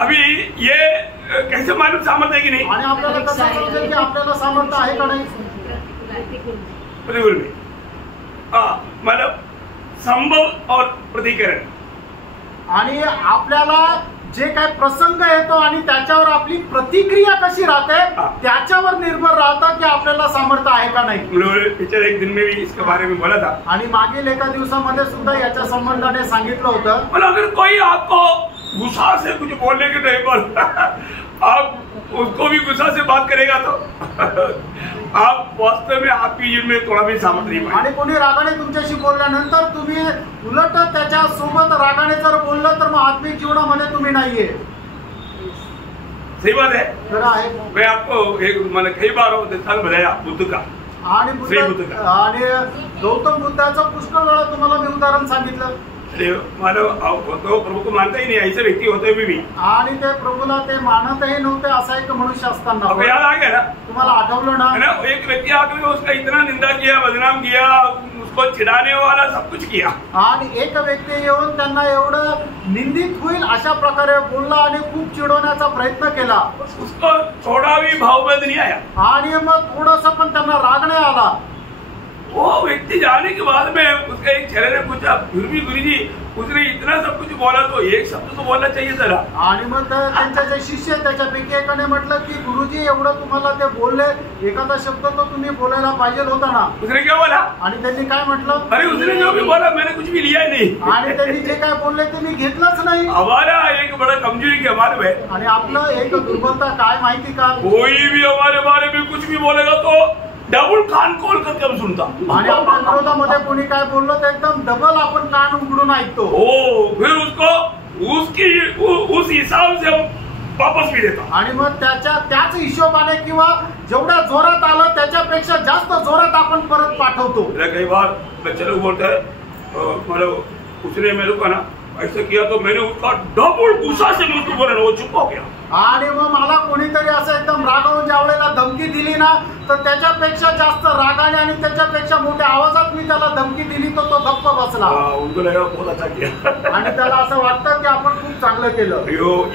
अभी ये कैसे मालूम सामर्थ्य है कि नहीं? आणि आपल्याला कसं समजेल की आपल्याला सामर्थ्य आहे का नाही? प्रतिकूल में मतलब संभव और प्रतिकरण, आणि आपल्याला जे काय प्रसंग येतो आणि त्याच्यावर आपली प्रतिक्रिया कशी राहते त्याच्यावर निर्भर राहतं की आपल्याला सामर्थ्य आहे का नाही। पिछले एक दिन में भी इसके बारे में बोला था, आणि मागील एका दिवसामध्ये सुद्धा याच्या संबंधाने सांगितलं होतं। पण अगर कोई आपको गुस्सा से कुछ बोलने के टाइम पर आप उसको भी गुस्सा से बात करेगा तो आप वास्तव में आपकी जीवन में थोड़ा भी सामर्थ्य नहीं पाएंगे। आणि कोणी रागाने तुमच्याशी बोलल्यानंतर तुम्ही उलट त्याच्या सोबत रागाने जर बोललं तर मग आत्मिक जीवनामध्ये तुम्ही नाहीये। सही बात है। खरं आहे. मैं आपको एक मैंने कई बार दृष्टांत बताया बुद्ध का आणि आणि गौतम बुद्धाचं पुष्कळ वेळा तुम्हाला मी उदाहरण सांगितलं. तो प्रभु को मानता ही नहीं, ऐसे व्यक्ती होते भी आणि ते प्रभूला ते मानतही नव्हते असा एक मनुष्य असताना. याद आ गया ना, तुम्हाला आठवलं ना, एक व्यक्ती आकर उसका इतना निंदा किया, बदनाम किया, उसको चिढ़ाने वाला सब कुछ किया. आणि एक व्यक्ती येऊन त्यांना एवढं निंदित होईल अशा प्रकारे बोलला आणि खूप चिडवण्याचा प्रयत्न केला. उसको थोड़ा भी भावबंद नहीं आया. आणि मग थोडस पण त्यांना राग नाही आला. वो व्यक्ति जाने के बाद में उसका एक चेहरे ने पूछा, फिर भी गुरुजी उसने इतना सब कुछ बोला तो एक शब्द तो बोलना चाहिए जरा. आणि मग त्यांचे जे शिष्य त्याच्यापैकी एकाने म्हटलं की गुरुजी एवढं तुम्हाला ते बोलले, एखादा शब्द तो तुम्ही बोलायला पाहिजे होता ना. उसने क्या बोला? आणि त्यांनी काय म्हटलं? अरे उसने जो भी बोला मैंने कुछ भी लिया ही नहीं. आणि त्यांनी जे काय बोलले ते मी घेतलंच नाही. हमारा एक बड़ा कमजोरी की हमारे में, आणि आपलं एक दुर्बलता काय माहिती का, कोई भी हमारे बारे में कुछ भी बोलेगा तो डबल कान खोल करके हम सुनता. आणि आपल्या विरोधामध्ये कोणी काय बोललं तर एकदम डबल आपण कान उघडून ऐकतो. हो, फिर उसको उस हिसाब से हम वापस भी देता. आणि मग त्याच हिशोबाने किंवा जेवढ्या जोरात आलं त्याच्यापेक्षा जास्त जोरात आपण परत पाठवतो. कई बार बच्चे लोग बोलते हैं मतलब उसने मेरे को ना ऐसे किया तो मैंने उसका डबल गुस्सा से मैं उसको बोला, वो चुप हो गया. आणि मग मला कोणीतरी असं एकदम रागावून ज्या वेळेला धमकी दिली ना तर त्याच्यापेक्षा जास्त रागाने आणि त्याच्यापेक्षा मोठ्या आवाजात मी त्याला धमकी दिली तर तो गप्प बसला. उनको लगा बहुत अच्छा किया. आणि त्याला असं वाटतं की आपण खूप चांगलं केलं.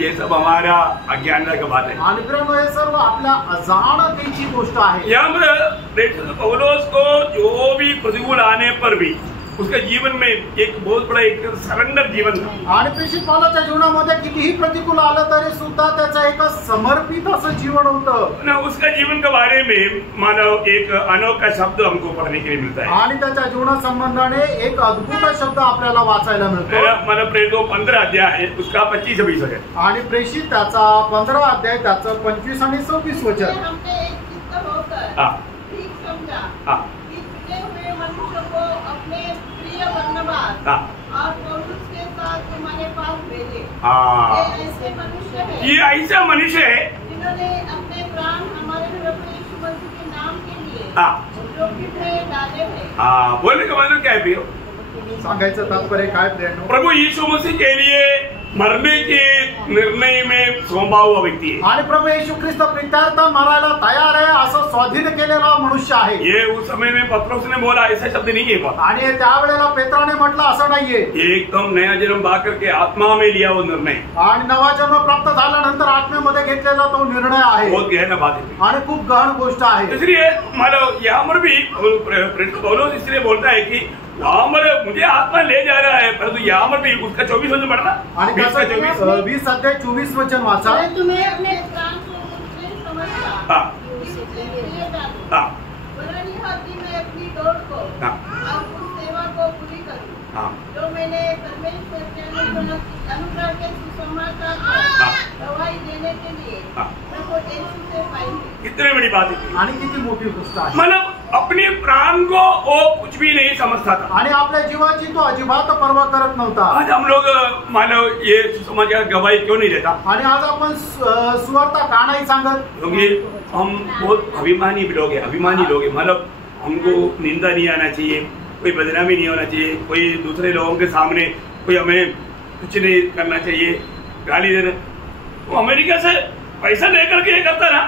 ये सब हमारा अज्ञानता का बात है. आणि मित्रांनो हे सर्व आपल्या अजाणतेची गोष्ट आहे. यामध्ये पौलुस को जो भी प्रतिकूल आने पर भी उसका जीवन में एक बहुत बड़ा एक सरेंडर जीवन था. आणि प्रेषित पौलाच्या जीवनामध्ये कितीही प्रतिकूल आलं तरी सुद्धा त्याचं एक समर्पित असं जीवन होतं. उसका जीवन के बारे में मानो एक अनोखा शब्द हमको पढ़ने के लिए मिलता है. आणि त्याच्या जीवना संबंधाने एक अद्भुत शब्द आपल्याला वाचायला मिळतो. मला प्रेरित 15 अध्याय है, उसका 25-26 है. आणि प्रेषित त्याचा 15 अध्याय त्याचं 25 आणि 26 वचन. हमने एक चित्त होकर ठीक समझा कि चुने हुए मनुष्य को अपने प्रिय बरनबास और पौलुस के साथ तुम्हारे पास भेजे. ये ऐसे मनुष्य है, ये ऐसा मनुष्य है जिन्होंने अपने प्राण हमारे प्रभु यीशु मसीह के नाम के लिए जोखिम में डाले हैं. बोलने का मतलब क्या है? सांगायचं तात्पर्य काय प्रियांनो? प्रभु यीशु मसीह के लिए मरने के निर्णय में सोंबा हुआ व्यक्ती है. आणि प्रभु येशू ख्रिस्त प्रित्यार्थ मरायला तयार आहे असं स्वाधीन केलेला मनुष्य आहे. ये उस समय में पत्रोस ने बोला, ऐसा शब्द नहीं है. आणि त्यावेळेला पेत्राने म्हटलं असं नाहीये. एकदम नया जन्म पा करके आत्मा में लिया वो निर्णय. आणि नवा जन्म प्राप्त झाल्यानंतर आत्म्यामध्ये घेतलेला तो निर्णय आहे. बहुत गहन बात है आणि खूप गहन गोष्ट आहे. इसलिए मतलब यहाँ पर भी पौलुस इसलिए बोलता है कि यहाँ पर मुझे आत्मा ले जा रहा है, परंतु यहाँ पर भी उसका 24 वचन पढ़ना. आणि 20 अध्याय 24 वचन वाचा. तुम्हें अपने प्राण को मुझसे समझता वरन यह कि मैं अपनी दौड़ को और उस सेवा को पूरी करूं जो मैंने परमेश्वर के अनुग्रह के सुसमाचार को गवाही देने के लिए प्रभु यीशु से पाई. कितनी बड़ी बात है आणि किती मोठी गोष्ट आहे. मतलब अपने प्राण को वो कुछ भी नहीं समझता था. आणि आपल्या जीवाची तो अजिबात पर्वा करत नव्हता. आज हम लोग मानो ये सुसमाचार गवाही क्यों नहीं देता? आणि आज आपण सुवार्ता का नाही सांगत? क्योंकि हम बहुत अभिमानी लोग हैं, अभिमानी लोग हैं. मतलब हमको निंदा नहीं आना चाहिए, कोई बदनामी नहीं होना चाहिए, कोई दूसरे लोगों के सामने कोई हमें कुछ नहीं करना चाहिए, गाली देना. वो अमेरिका से पैसा लेकर के ये करता ना,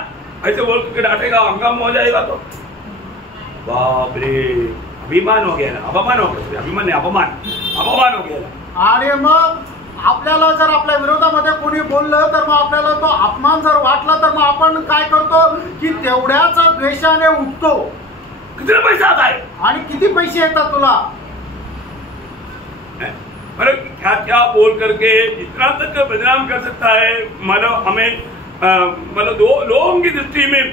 ऐसे बोल के डांटेगा, हंगामा हो जाएगा तो बाप रे, अभिमान हो गया ना. अपमान हो गया, अभिमान नहीं, अपमान हो गया ना. आणि मग आपल्याला जर आपल्या विरोधामध्ये कोणी बोललं तर मग आपल्याला तो अपमान जर वाटला तर मग आपण काय करतो की तेवढ्याच द्वेषाने उठतो. कितना पैसा आता है आणि किती पैसे येतात तुला. मतलब क्या क्या बोल करके इतना तक बदनाम कर सकता है. मतलब हमें मतलब दो लोगों की दृष्टि में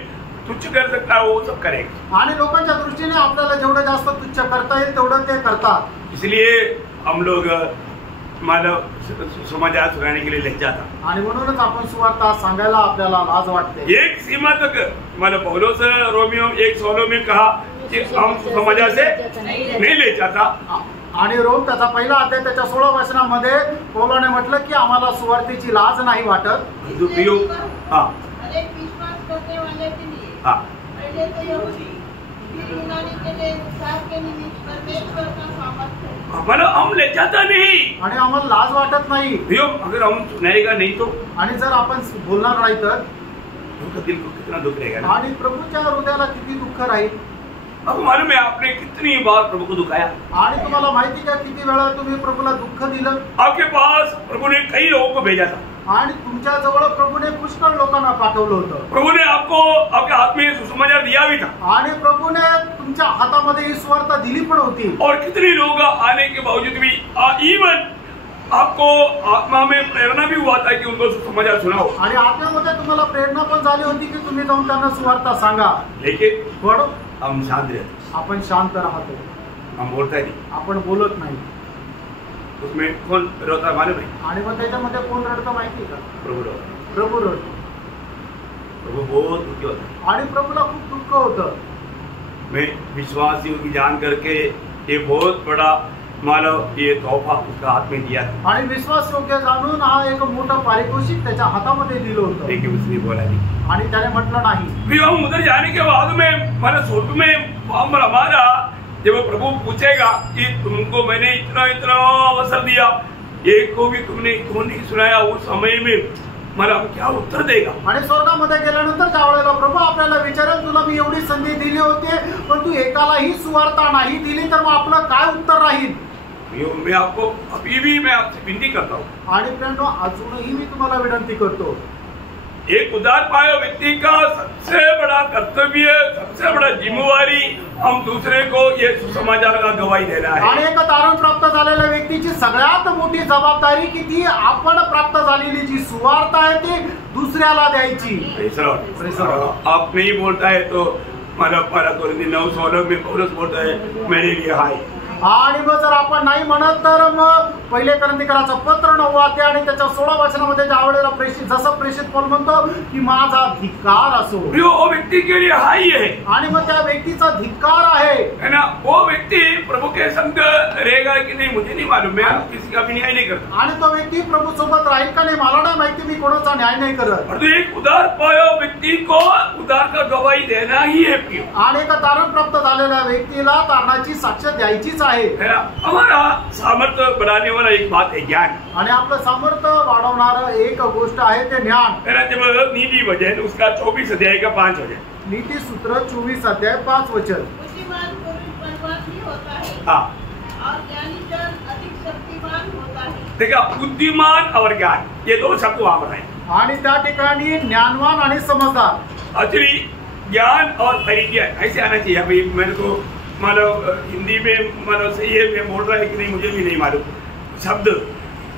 तुच्छ कर सकता है, वो सब करेगा. आणि लोकांच्या दृष्टीने आपल्याला जेवढं जास्त तुच्छ करता येईल तेवढं ते करतात. इसलिए हम लोग मतलब समाचार सुनाने के लिए लग जाता. आणि म्हणूनच आपण सुवार्ता सांगायला आपल्याला लाज वाटते. एक सीमा तक मतलब पौलुस रोमियो 1:16 में कहा कि हम समाचार से नहीं ले जाता. आणि रोम त्याचा पहिला अध्याय त्याच्या 16 वचनामध्ये पौलाने म्हटलं की आम्हाला सुवार्तेची लाज नाही वाटत. हाँ पहले तो यहूदी फिर यूनानी के लिए उद्धार के निमित्त परमेश्वर का सामर्थ्य मतलब हम ले जाता नहीं, आणि आम्हाला लाज वाटत नाही। अगर हम सुनाएगा नहीं तो आणि जर आपण बोलणार नाही तर उनका दिल को कितना दुख रहेगा ना। आणि प्रभूच्या हृदयाला किती दुःख राहील। अब मालूम है आपने कितनी बार प्रभु को दुखाया, आणि तुम्हाला माहिती का किती वेळा तुम्ही प्रभूला दुःख दिलं। आपके पास प्रभु ने कई लोगों को भेजा था, आणि तुमच्या जवळ प्रभूने पुष्कळ लोकांना पाठवलं होतं। प्रभु ने आपको आपके हाथ में सुसमाचार दिया भी था, आणि प्रभूने तुमच्या हातामध्ये ही सुवार्ता दिली पण होती। और कितने लोग आने के बावजूद भी इवन आपको आत्मा में प्रेरणा भी हुआ था कि उनको सुसमाचार सुनाओ, आणि आत्म्यामध्ये तुम्हाला प्रेरणा पण झाली होती की तुम्ही जाऊन त्यांना सुवार्ता सांगा। लेकिन पण हम शांत रहते, आपण शांत राहतो, हम बोलता नहीं, आपण बोलत नाही। उसमें कौन रोता मालूम है? आणि मग त्याच्यामध्ये कोण रडतं माहिती का? प्रभु रोता, प्रभू रडतो। प्रभु बहुत दुखी होता है। आणि प्रभूला खूप दुःख होतं। मैं विश्वासियों की जान करके ये बहुत बड़ा मानव ये तोहफा उसका हाथ में दिया था, आणि विश्वास योग्य जाणून हा एक मोठं पारितोषिक त्याच्या हातामध्ये दिलं होतं। लेकिन उसने बोला नहीं। आणि त्याने म्हटलं नाही। फिर हम उधर जाने के बाद में माना स्वर्ग में हमारा जब प्रभु पूछेगा कि तुमको मैंने इतना इतना अवसर दिया, एक को भी तुमने क्यों नहीं सुनाया, उस समय में मला क्या उत्तर देगा? आणि स्वर्गामध्ये गेल्यानंतर ज्या वेळेला प्रभू आपल्याला विचारेल तुला मी एवढी संधी दिली होती पण तू एकालाही सुवार्ता नाही दिली तर मग आपलं काय उत्तर राहील? मैं आपको अभी भी मैं आपसे विनती करता हूँ, आणि फ्रेंड अजूनही मी तुम्हाला विनंती करतो, एक उदार पाया व्यक्ति का सबसे बड़ा कर्तव्य, सबसे बड़ा जिम्मेवारी हम दूसरे को ये सुसमाचार का गवाही देना है। आणि एक तारण प्राप्त झालेल्या व्यक्तीची सगळ्यात मोठी जबाबदारी की ती आपण प्राप्त झालेली जी सुवार्ता आहे ती दुसऱ्याला द्यायची। आप नहीं बोलता है तो मारा 9:16 में पौलुस बोलता है मेरे लिए हाय। आणि मग जर आपण नाही म्हणत तर मग पहिले कोरिंथीकराचं पत्र 9 अध्याय आणि त्याच्या 16 वचनामध्ये ज्या वेळेला जसं प्रेषित पौल म्हणतो की माझा धिक्कार असो, वो व्यक्ति के लिए हाई है, आणि मग त्या व्यक्तीचा धिक्कार आहे ना। वो व्यक्ति प्रभु के संग रहेगा कि नहीं मुझे नहीं मालूम, मैं किसी का भी न्याय नहीं करता, आणि तो व्यक्ती प्रभू सोबत राहील का नाही मला नाही माहिती, मी कोणाचा न्याय नाही करत। और तो एक उदार पाया व्यक्ति को उदार का गवाही देना ही है प्रिय। आणि एक तारण प्राप्त झालेल्या व्यक्तीला तारणाची साक्ष द्यायचीच आहे। हमारा सामर्थ्य बढ़ाने वाला एक बात है ज्ञान, आणि आपलं सामर्थ्य वाढवणारं एक गोष्ट आहे ते ज्ञान। जब नीति वचन उसका 24 अध्याय का 5 वचन, नीति सूत्र 24 अध्याय 5 वचन। बुद्धिमान पुरुष बलवान भी होता है हाँ और ज्ञानी जन अधिक शक्तिमान होता है। देखा, बुद्धिमान और ज्ञान ये दो शब्द वहां पर है। आणि त्या ठिकाणी ज्ञानवान आणि समजदार, एक्चुअली ज्ञान और परिज्ञान ऐसे आना चाहिए। अभी मेरे को मतलब हिंदी में मतलब सही है, मैं बोल रहा है कि नहीं मुझे भी नहीं मालूम शब्द,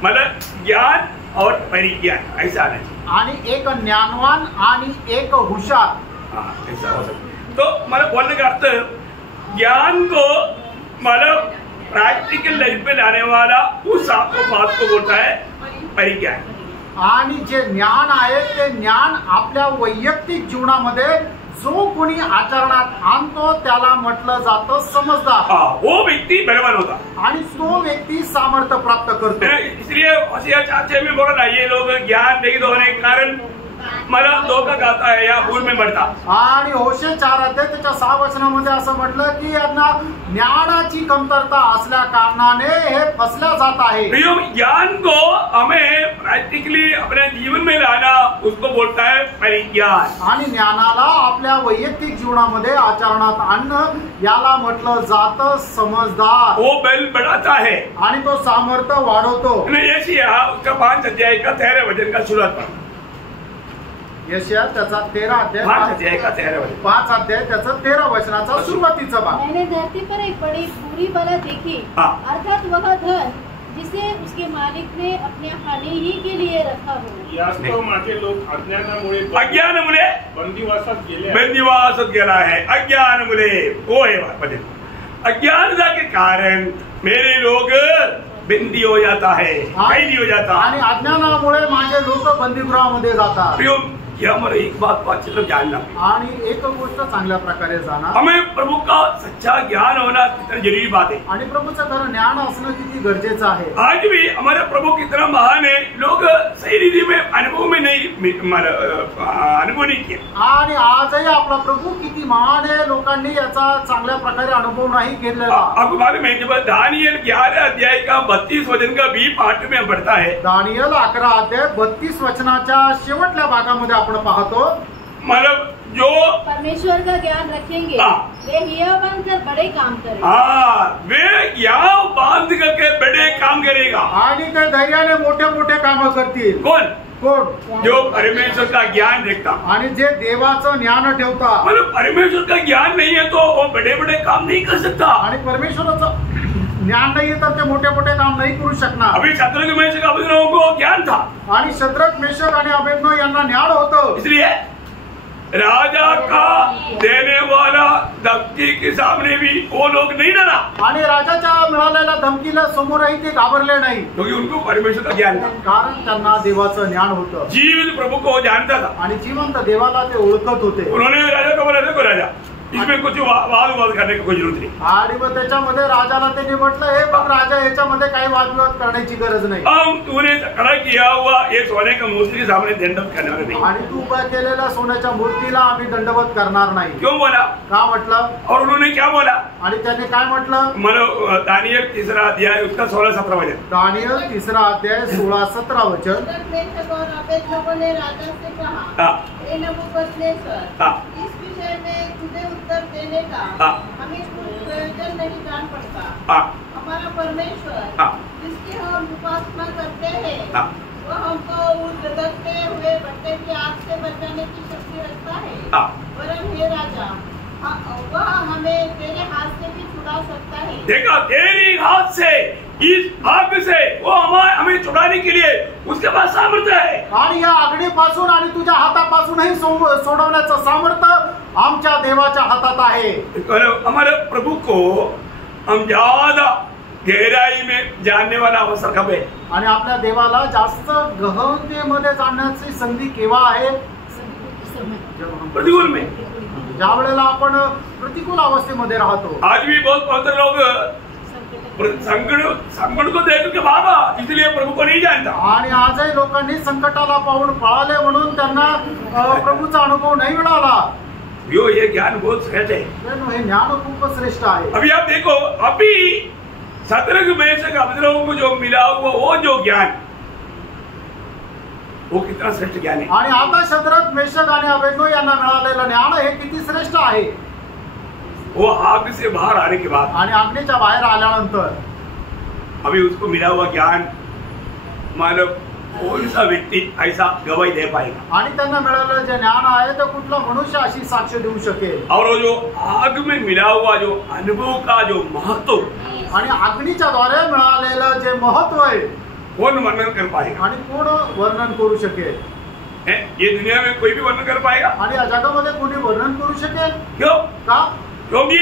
मतलब ज्ञान और परिज्ञान ऐसा आना चाहिए। आणि एक ज्ञानवान आणि एक हुशार, हाँ ऐसा हो सकता। तो मतलब बोलने का अर्थ ज्ञान को मतलब प्रैक्टिकल लाइफ में लाने वाला उस आपको बात को बोलता है परिज्ञान। आणि जे ज्ञान आहे ते ज्ञान आपल्या वैयक्तिक जीवनामध्ये जो कोणी आचरणात आणतो त्याला म्हटलं जातं समजदार। वो व्यक्ति बलवान होता, आणि तो व्यक्ती सामर्थ्य प्राप्त करतो। इसलिए होशियार 4:6 में बोला ना, ये लोग ज्ञान नहीं होने के कारण मला धोका खाता है या भूल में बढ़ता। आणि होशे 4 अध्याय त्याच्या 6 वचनामध्ये असं म्हटलं की यांना ज्ञानाची कमतरता असल्या कारणाने हे फसल्या जात आहे। ज्ञान को हमें प्रैक्टिकली अपने जीवन में लाना उसको बोलता है परिज्ञान। आणि ज्ञानाला आपल्या वैयक्तिक जीवनामध्ये आचरणात आणणं याला म्हटलं जातं समजदार। वो बल बढ़ाता है आणि तो सामर्थ्य वाढवतो। यशायाह उसका 5 अध्याय का 13 वचन का शुरुआत पर, यशायाह त्याचा 13 अध्याय 5 अध्याय का 13 वचन, 5 अध्याय त्याचा 13 वचनाचा सुरुवातीचा भाग। मैंने धरती पर एक बड़ी बुरी बला देखी, अर्थात वह धन जिसे उसके मालिक ने अपने हानि ही के लिए रखा हो। यास्तव माझे लोक अज्ञानामुळे बंदिवासात गेला है। अज्ञानामुळे वो है वचन, अज्ञानता के कारण मेरे लोग बंदी हो जाता है, कैदी हो जाता है। आणि अज्ञानामुळे माझे लोक बंदीगृहामध्ये जातात। यह हमारे एक बात को अच्छी तरह जानना है। आणि एक गोष्ट चांगल्या प्रकारे जाणा, हमें प्रभु का सच्चा ज्ञान होना कितना जरूरी बात है। आणि प्रभूचं खरं ज्ञान असणं किती गरजेचं आहे। आज भी हमारे प्रभु कितना महान है, लोग सही रीति में अनुभव में नहीं अनुभव नहीं किया। आणि आजही आपला प्रभू किती महान आहे, लोकांनी याचा चांगल्या प्रकारे अनुभव नाही घेतलेला। आपको मालूम है जब दानियल 11 अध्याय का 32 वचन का बी पाठ में पढ़ता है, दानियल 11 अध्याय 32 वचनाच्या शेवटल्या भागामध्ये आपण पाहतो, मतलब जो परमेश्वर का ज्ञान रखेंगे वे हिया बनकर बड़े काम करेंगे। वे यहाँ बांध करके बड़े काम करेगा। आणि ते धैर्याने मोठे मोठे काम करतील। कौन? कोण? जो परमेश्वर का ज्ञान रखता, आणि जे देवाचं ज्ञान ठेवता। मतलब परमेश्वर का ज्ञान नहीं है तो वो बड़े बड़े काम नहीं कर सकता। आणि परमेश्वराचं ज्ञान नाहीये तर ते मोठे मोठे काम नाही करू शकणार। अभी शत्रु मेषक अबेदनगो को ज्ञान था, आणि शद्रक मेषक आणि अबेदनो यांना ज्ञान होतं, इसलिए राजा का देने वाला धमकी के सामने भी वो लोग नहीं डरा। आणि राजाच्या मिळालेल्या धमकीला समोरही ते घाबरले नाही, क्योंकि उनको परमेश्वर का ज्ञान था। कारण त्यांना देवाचं ज्ञान होतं जीवित प्रभु को वो जानता था। आणि जिवंत देवाला ते ओळखत होते। उन्होंने राजा को बोला, देखो राजा, इसमें कुछ वाद विवाद करने की कोई जरूरत नहीं। आणि मग त्याच्यामध्ये राजाला त्यांनी म्हटलं, हे बघ राजा, याच्यामध्ये काही वादविवाद करण्याची गरज नाही। हम तूने खड़ा किया हुआ ये सोने का मूर्ति के सामने दंडवत करने वाले नहीं। आणि तू उभा केलेल्या सोन्याच्या मूर्तीला आम्ही दंडवत करणार नाही। क्यों बोला? का म्हटलं? और उन्होंने क्या बोला? आणि त्याने काय म्हटलं? मतलब दानियल 3 अध्याय उसका 16-17 वचन। दानियल 3 अध्याय 16-17 वचन। शद्रक मेषक और अबेदनगो ने राजा से कहा, हे नबूकदनेस्सर, इस विषय में तुझे उत्तर देने का हमें कुछ प्रयोजन नहीं जान पड़ता। हमारा परमेश्वर जिसकी हम उपासना करते हैं वह हमको उस धधकते हुए भट्टे की आग से बचाने की शक्ति रखता है। वरन हे राजा, वह हमें तेरे हाथ से भी छुड़ा सकता है। देखा, तेरी हाथ से, इस आग से वो हमें छुड़ाने के लिए उसके पास सामर्थ्य है। आणि या आगीपासून आणि तुझ्या हातापासूनही सोडवण्याचं सामर्थ्य आमच्या देवाच्या हातात आहे। हमारे प्रभु को हम ज्यादा गहराई में जानने वाला अवसर कब है? आणि आपल्या देवाला जास्त गहनतेमध्ये जाणण्याची संधी केव्हा आहे? प्रतिकूल में, ज्या वेळेला आपण प्रतिकूल अवस्थेमध्ये राहतो। आज भी बहुत पवित्र लोग संकट को देख के भागा, इसलिए प्रभु को नहीं जानता। आणि आजही लोकांनी संकटाला पाहून पळाले म्हणून त्यांना प्रभूचा अनुभव नाही मिळाला। ये ज्ञान बहुत श्रेष्ठ है। हे ज्ञान खूपच श्रेष्ठ आहे। अभी आप देखो, अभी शद्रक मेषक अबेदनगो को जो मिला हुआ वो जो ज्ञान, वो कितना श्रेष्ठ ज्ञान है। आणि आता शद्रक मेषक आणि अबेदनो यांना मिळालेलं ज्ञान हे किती श्रेष्ठ आहे। वो आग से बाहर आने के बाद, आणि अग्नीच्या बाहेर आल्यानंतर अभी उसको मिला हुआ ज्ञान, मानव कौन सा व्यक्ति ऐसा गवाही दे पाएगा? आणि त्यांना मिळालेलं जे ज्ञान आहे ते कुठला मनुष्य अशी साक्ष देऊ शकेल? और वो जो आग में मिला हुआ जो अनुभव का जो महत्व, आणि अग्नीच्या द्वारे मिळालेलं जे महत्व आहे, कौन वर्णन कर पाएगा? आणि कोण वर्णन करू शकेल? ये दुनिया में कोई भी वर्णन कर पाएगा? आणि या जगामध्ये कोणी वर्णन करू शकेल? क्यों? का? क्योंकि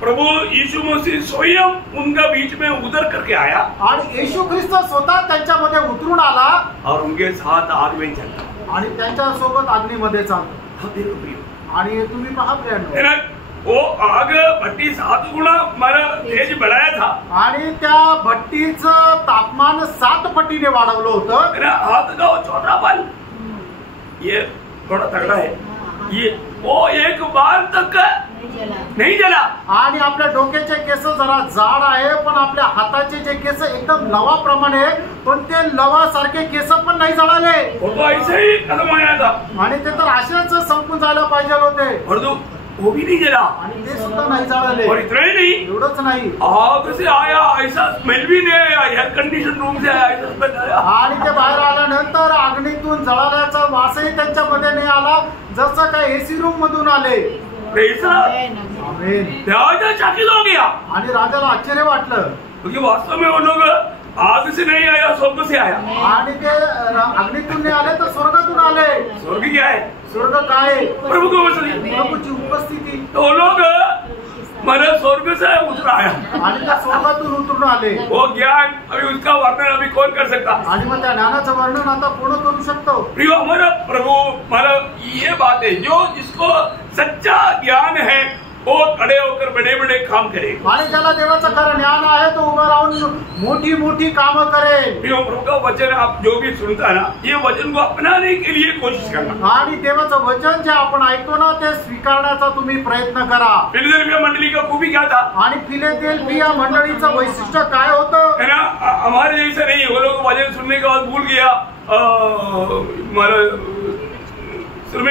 प्रभु यीशु मसीह स्वयं उनका बीच में उतर करके आया आणि येशू ख्रिस्त स्वतः त्यांच्यामध्ये उतरून आला और उनके साथ आग में चलता। आणि त्यांच्या सोबत अग्नीमध्ये चालतो। आणि तुम्ही पहा प्रियांनो, वो आग भट्टी 7 गुना तेज बढ़ाया था। आणि त्या भट्टीचं तापमान 7 पटीने वाढवलं होतं। मेरा हाथ का वो छोटा बाल, ये थोड़ा तगड़ा है, ये वो एक बार तक नहीं जला। आणि आपल्या डोक्याचे केस जरा जाड आहे, पण आपल्या हाताचे जे केस एकदम लवाप्रमाणे, पण ते लवासारखे केस पण नाही जळाले। वो तो ऐसे ही खत्म आया था, आणि ते तर असेच संपून जायला पाहिजे होते, और तो वो भी नहीं जला। आणि ते सुद्धा नाही जळाले। और इतना ही नहीं, एवढंच नाही, आग से आया ऐसा स्मेल भी नहीं आया, एयर कंडीशन रूम से आया ऐसा स्मेल आया। आणि ते बाहेर आल्यानंतर अग्नीतून जळाल्याचा वासही त्यांच्यामध्ये नाही आला, जसं काय एसी रूम मधून आले। आमेन। राजा चकित हो गया, आणि राजाला आश्चर्य वाटलं, क्योंकि वास्तव में वो लोग आग से नहीं आया, स्वर्ग से आया। आणि ते अग्नीतून नाही आले तर स्वर्गातून आले। स्वर्ग क्या है? स्वर्ग काय? प्रभु की उपस्थिति। प्रभूची उपस्थिती। तो लोग मतलब स्वर्ग से उतर आया आणि त्या स्वर्गातून उतरून आले. वो ज्ञान अभी उसका वर्णन अभी कौन कर सकता. आणि मग त्या ज्ञानाचं वर्णन आता कोण करू शकतो. प्रियो हमारा प्रभु मतलब ये बात है जो जिसको सच्चा ज्ञान है वो खड़े होकर बड़े बड़े काम करे. आणि ज्याला देवाचं खरं ज्ञान आहे तो उभा राहून मोठी मोठी कामं करेल. प्रियो प्रभु का वचन आप जो भी सुनता ना ये वचन को अपनाने के लिए कोशिश करना. आणि देवाचं वचन जे आपण ऐकतो ना ते स्वीकारण्याचा तुम्ही प्रयत्न करा. फिलाडेल्फिया मंडली का खूबी क्या था. आणि फिलाडेल्फिया मंडळीचं वैशिष्ट्य काय होतं. है ना हमारे जैसे नहीं. वो लोग वचन सुनने के बाद भूल गया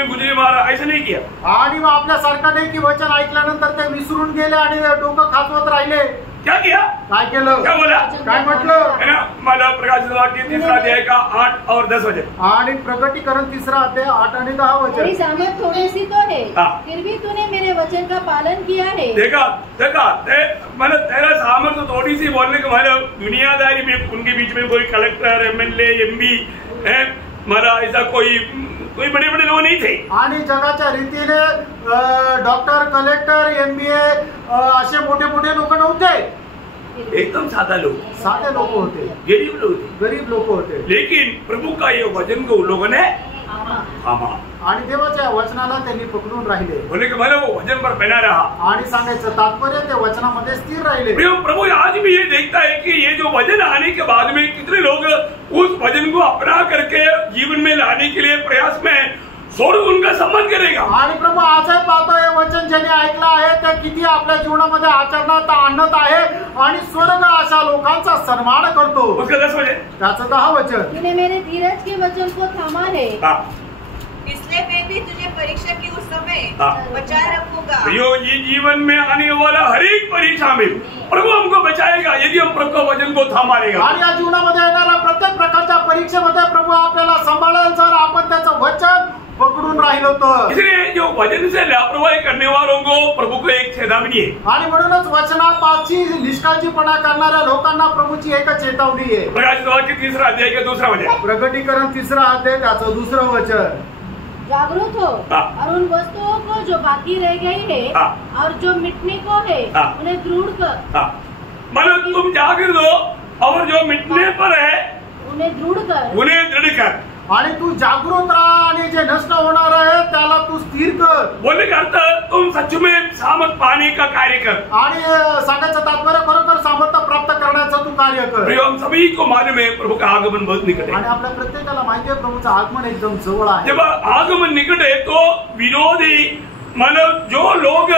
गुजरी मारा ऐसा नहीं किया. आणि मग आपल्यासारखं नाही की वचन ऐकल्यानंतर ते विसरून गेले आणि डोकं खाजवत राहिले. क्या किया. काय केलं. क्या बोला. काय म्हटलं. है ना मला प्रकाशित वाक्य 3 अध्याय का 8 और 10 वचन. आणि प्रकटीकरण 3 अध्याय 8 आणि 10 वचन. मेरी सामर्थ थोड़ी सी तो है फिर भी तूने मेरे वचन का पालन किया है. देखा मतलब तेरा सामर्थ्य थोड़ी सी बोलने का मतलब दुनियादारी में उनके बीच में कोई कलेक्टर MLA MB है मतलब ऐसा कोई बड़े बड़े लोग नहीं थे. आणि जगाच्या रीतीने डॉक्टर कलेक्टर MBA असे मोठे मोठे लोक नव्हते. एकदम साधा लोग साधे लोक होते. गरीब लोग थे. गरीब लोक होते. लेकिन प्रभु का ये वचन को उन लोगों ने थामा. आणि देवाच्या वचनाला त्यांनी पकडून राहिले. बोले कि मतलब वो वचन पर बना रहा. आणि सांगायचं तात्पर्य ते वचनामध्ये स्थिर राहिले. प्रभु आज भी ये देखता है कि ये जो वचन आने के बाद में कितने लोग उस वचन को अपना करके जीवन में लाने के लिए प्रयास में स्वर्ग उनका सम्मान करेगा. आणि प्रभू आजही पाहतो हे वचन ज्यांनी ऐकलं आहे ते किती आपल्या जीवनामध्ये आचरणात आणत आहे आणि स्वर्ग अशा लोकांचा सन्मान करतो. उसका 10 वचन. त्याचं 10 वचन. तूने मेरे धीरज के वचन को थामा है. इसलिए मैं भी तुझे परीक्षा की उस समय बचाए रखूंगा. ये जीवन में आने वाला हर एक परीक्षा में प्रभु हमको बचाएगा यदि हम प्रभु का वचन को थामा लेगा. आणि या जीवनामध्ये येणाऱ्या प्रत्येक प्रकारच्या परीक्षेमध्ये प्रभू आपल्याला सांभाळेल जर आपण त्याचं वचन पकडून राहिलो तर. इसलिए जो वचन से लापरवाही करने वालों को प्रभु को एक चेतावनी है. आणि म्हणूनच वचनापाची निष्काळजीपणा करणाऱ्या लोकांना प्रभूची एक चेतावणी आहे. प्रकाशित वाक्य 3 अध्याय का 2 वचन. प्रकटीकरण 3 अध्याय त्याचं 2 वचन. जागरूक हो और उन वस्तुओं को जो बाकी रह गई है और जो मिटने को है उन्हें दृढ़ कर. मतलब तुम जागृत हो और जो मिटने पर है उन्हें दृढ़ कर. आणि तू जागृत राहा आणि जे नष्ट होणार आहे त्याला तू स्थिर कर. बोलने का अर्थ तुम सच में सामर्थ पाने का कार्य कर. आणि सांगायचं तात्पर्य खरोखर सामर्थ्य प्राप्त करण्याचं तू कार्य कर. हम सभी को मालूम है प्रभु का आगमन बहुत निकट है. आणि आपल्या प्रत्येकाला माहिती आहे प्रभूचं आगमन एकदम जवळ आहे. जब आगमन निकट है तो विरोधी मतलब जो लोग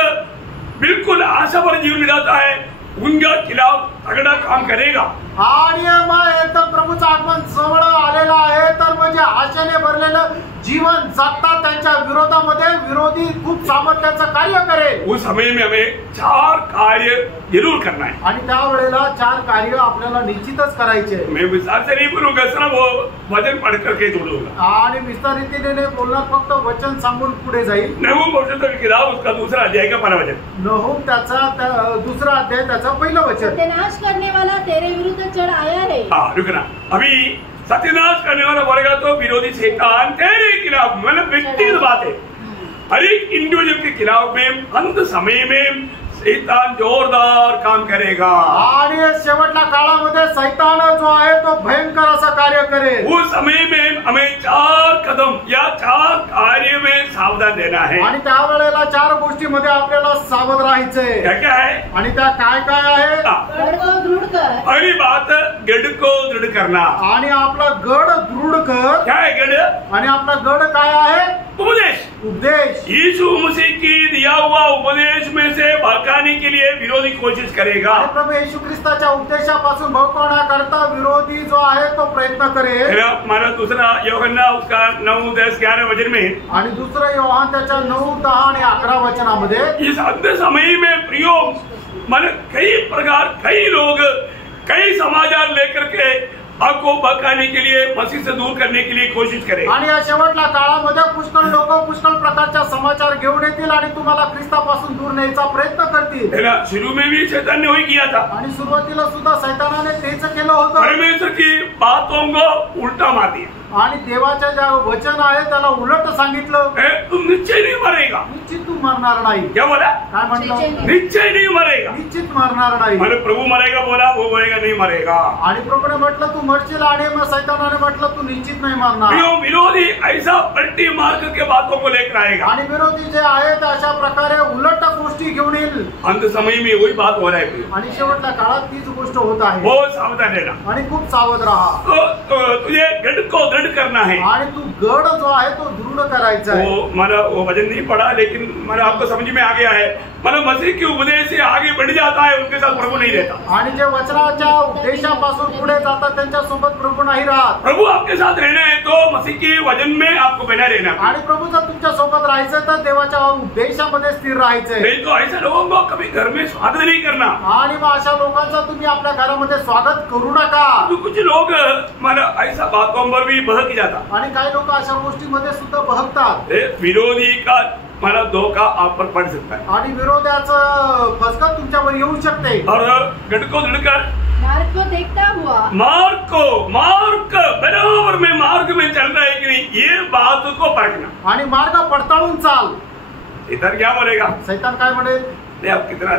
बिल्कुल आशा पर जीवन बिताता है उनका खिलाफ तगड़ा काम करेगा. आणि मग एकदम प्रभूचं आगमन जवळ आलेलं आहे तर म्हणजे आशेने भरलेलं जीवन जगतात त्यांच्या विरोधामध्ये विरोधी खूप सामर्थ्याचं कार्य करेल. उस समय में हमें 4 कार्य जरूर करना है. आणि त्यावेळेला 4 कार्य आपल्याला निश्चितच करायचे. मैं विस्तार से नहीं बोलूंगा सर वो वचन पढ़ करके जोड़ूंगा. आणि विस्तारितीने बोलणार फक्त वचन सांगून पुढे जाईल. नहूम भविष्यवाणी की किताब उसका 2 अध्याय का 1 वचन. नहूम त्याचा 2 अध्याय त्याचा 1 वचन. सत्यानाश करने वाला तेरे विरुद्ध चढ़ आया है. रुकना अभी सत्यानाश करने वाला बोलेगा तो विरोधी शैतान तेरे खिलाफ मतलब व्यक्तिगत बात है. हर एक इंडिविजुअल के खिलाफ में अंत समय में शैतान जोरदार काम करेगा. आणि शेवटच्या काळामध्ये सैतान जो आहे तो भयंकर असं कार्य करेल. उस समय में हमें 4 कदम या 4 कार्य में सावधान रहना है. आणि त्यावेळेला 4 गोष्टीमध्ये आपल्याला सावध राहायचंय. क्या क्या है आणि त्या काय काय आहे. गढ़ को दृढ़ कर. पहली बात गढ़ को दृढ़ करना. आणि आपला गड दृढ कर. क्या है गढ़. आणि आपला गड काय आहे. उपदेश. यीशु मसीह की दिया हुआ उपदेश में से भड़काने के लिए विरोधी कोशिश करेगा. प्रभू येशू ख्रिस्ताच्या उपदेशापासून भडकवण्याकरता विरोधी जो आहे तो प्रयत्न करेल. हमारा दूसरा यूहन्ना उसका 9, 10, 11 वचन में. आणि दुसरं योहान त्याच्या 9, 10 आणि 11 वचनामध्ये. इस अंत समय में प्रियो मतलब कई लोग कई समाचार लेकर के आपको भड़काने के लिए मसीह से दूर करने के लिए कोशिश करें. आणि या शेवटच्या काळामध्ये पुष्कळ लोक पुष्कळ प्रकारच्या समाचार घेऊन येतील आणि तुम्हाला ख्रिस्तापासून दूर न्यायचा प्रयत्न करतील. शुरू में भी शैतान ने वही किया था. आणि सुरुवातीला सुद्धा सैतानाने तेच केलं होतं. परमेश्वर की बातों को उल्टा मार दिया. आणि देवाच्या ज्या वचन आहे त्याला उलट सांगितलं, तुम निश्चय नहीं मरेगा। निश्चित तू मरणार नाही। क्या बोला? काय म्हटलं? निश्चय नहीं मरेगा। निश्चित मरणार नाही। मैंने प्रभु मरेगा बोला, वो बोलेगा नहीं मरेगा। आणि प्रभूने म्हटलं तू मरशील, आणि मग सैतानाने म्हटलं तू निश्चित नाही मरणार। विरोधी ऐसा पलटी मार्ग के बातों को लेकर आएगा, आणि विरोधी जे आहेत अशा प्रकारे उलट गोष्टी घेऊन येईल। अंत समय में वही बात हो रहा है, आणि शेवटच्या काळात तीच गोष्ट होत आहे। बहुत सावधान रहना। आणि खूप सावध राहा। तुझे गढ़ को दृढ़ करना है। आणि तू गढ़ जो आहे तो दृढ़ करायचा आहे। वो वचन नहीं पढ़ा, लेकिन मैंने आपको समझ में आ गया है। मतलब मसीह के उपदेश से आगे बढ़ जाता है, उनके साथ प्रभु नहीं रहता। आणि जे वचनाच्या उपदेशापासून पुढे जातात त्यांच्या सोबत प्रभू नाही राहत। प्रभु आपके साथ रहना है तो मसीह के वचन में आपको बना रहना है। आणि प्रभू जर तुमच्या सोबत राहायचं तर देवाच्या उपदेशामध्ये स्थिर राहायचंय। नहीं तो ऐसे लोगों को कभी घर में स्वागत नहीं करना। आणि मग अशा लोकांचं तुम्ही आपल्या घरामध्ये स्वागत करू नका। तो कुछ लोग मतलब ऐसा बातों पर भी बहक जाता, आणि काही लोक अशा गोष्टीमध्ये सुद्धा बहकतात। विरोधी का मतलब धोखा आप पर पड़ सकता है, आणि विरोधाचं फसकत तुमच्यावर येऊ शकते। और गढ़ को दृढ़ कर मार्ग को देखता हुआ, मार्ग बराबर में मार्ग में चल रहा है कि नहीं, ये बात को परखना। आणि मार्ग पडताळून चाल। इधर क्या बोलेगा? सैतान काय म्हणेल? आप कितना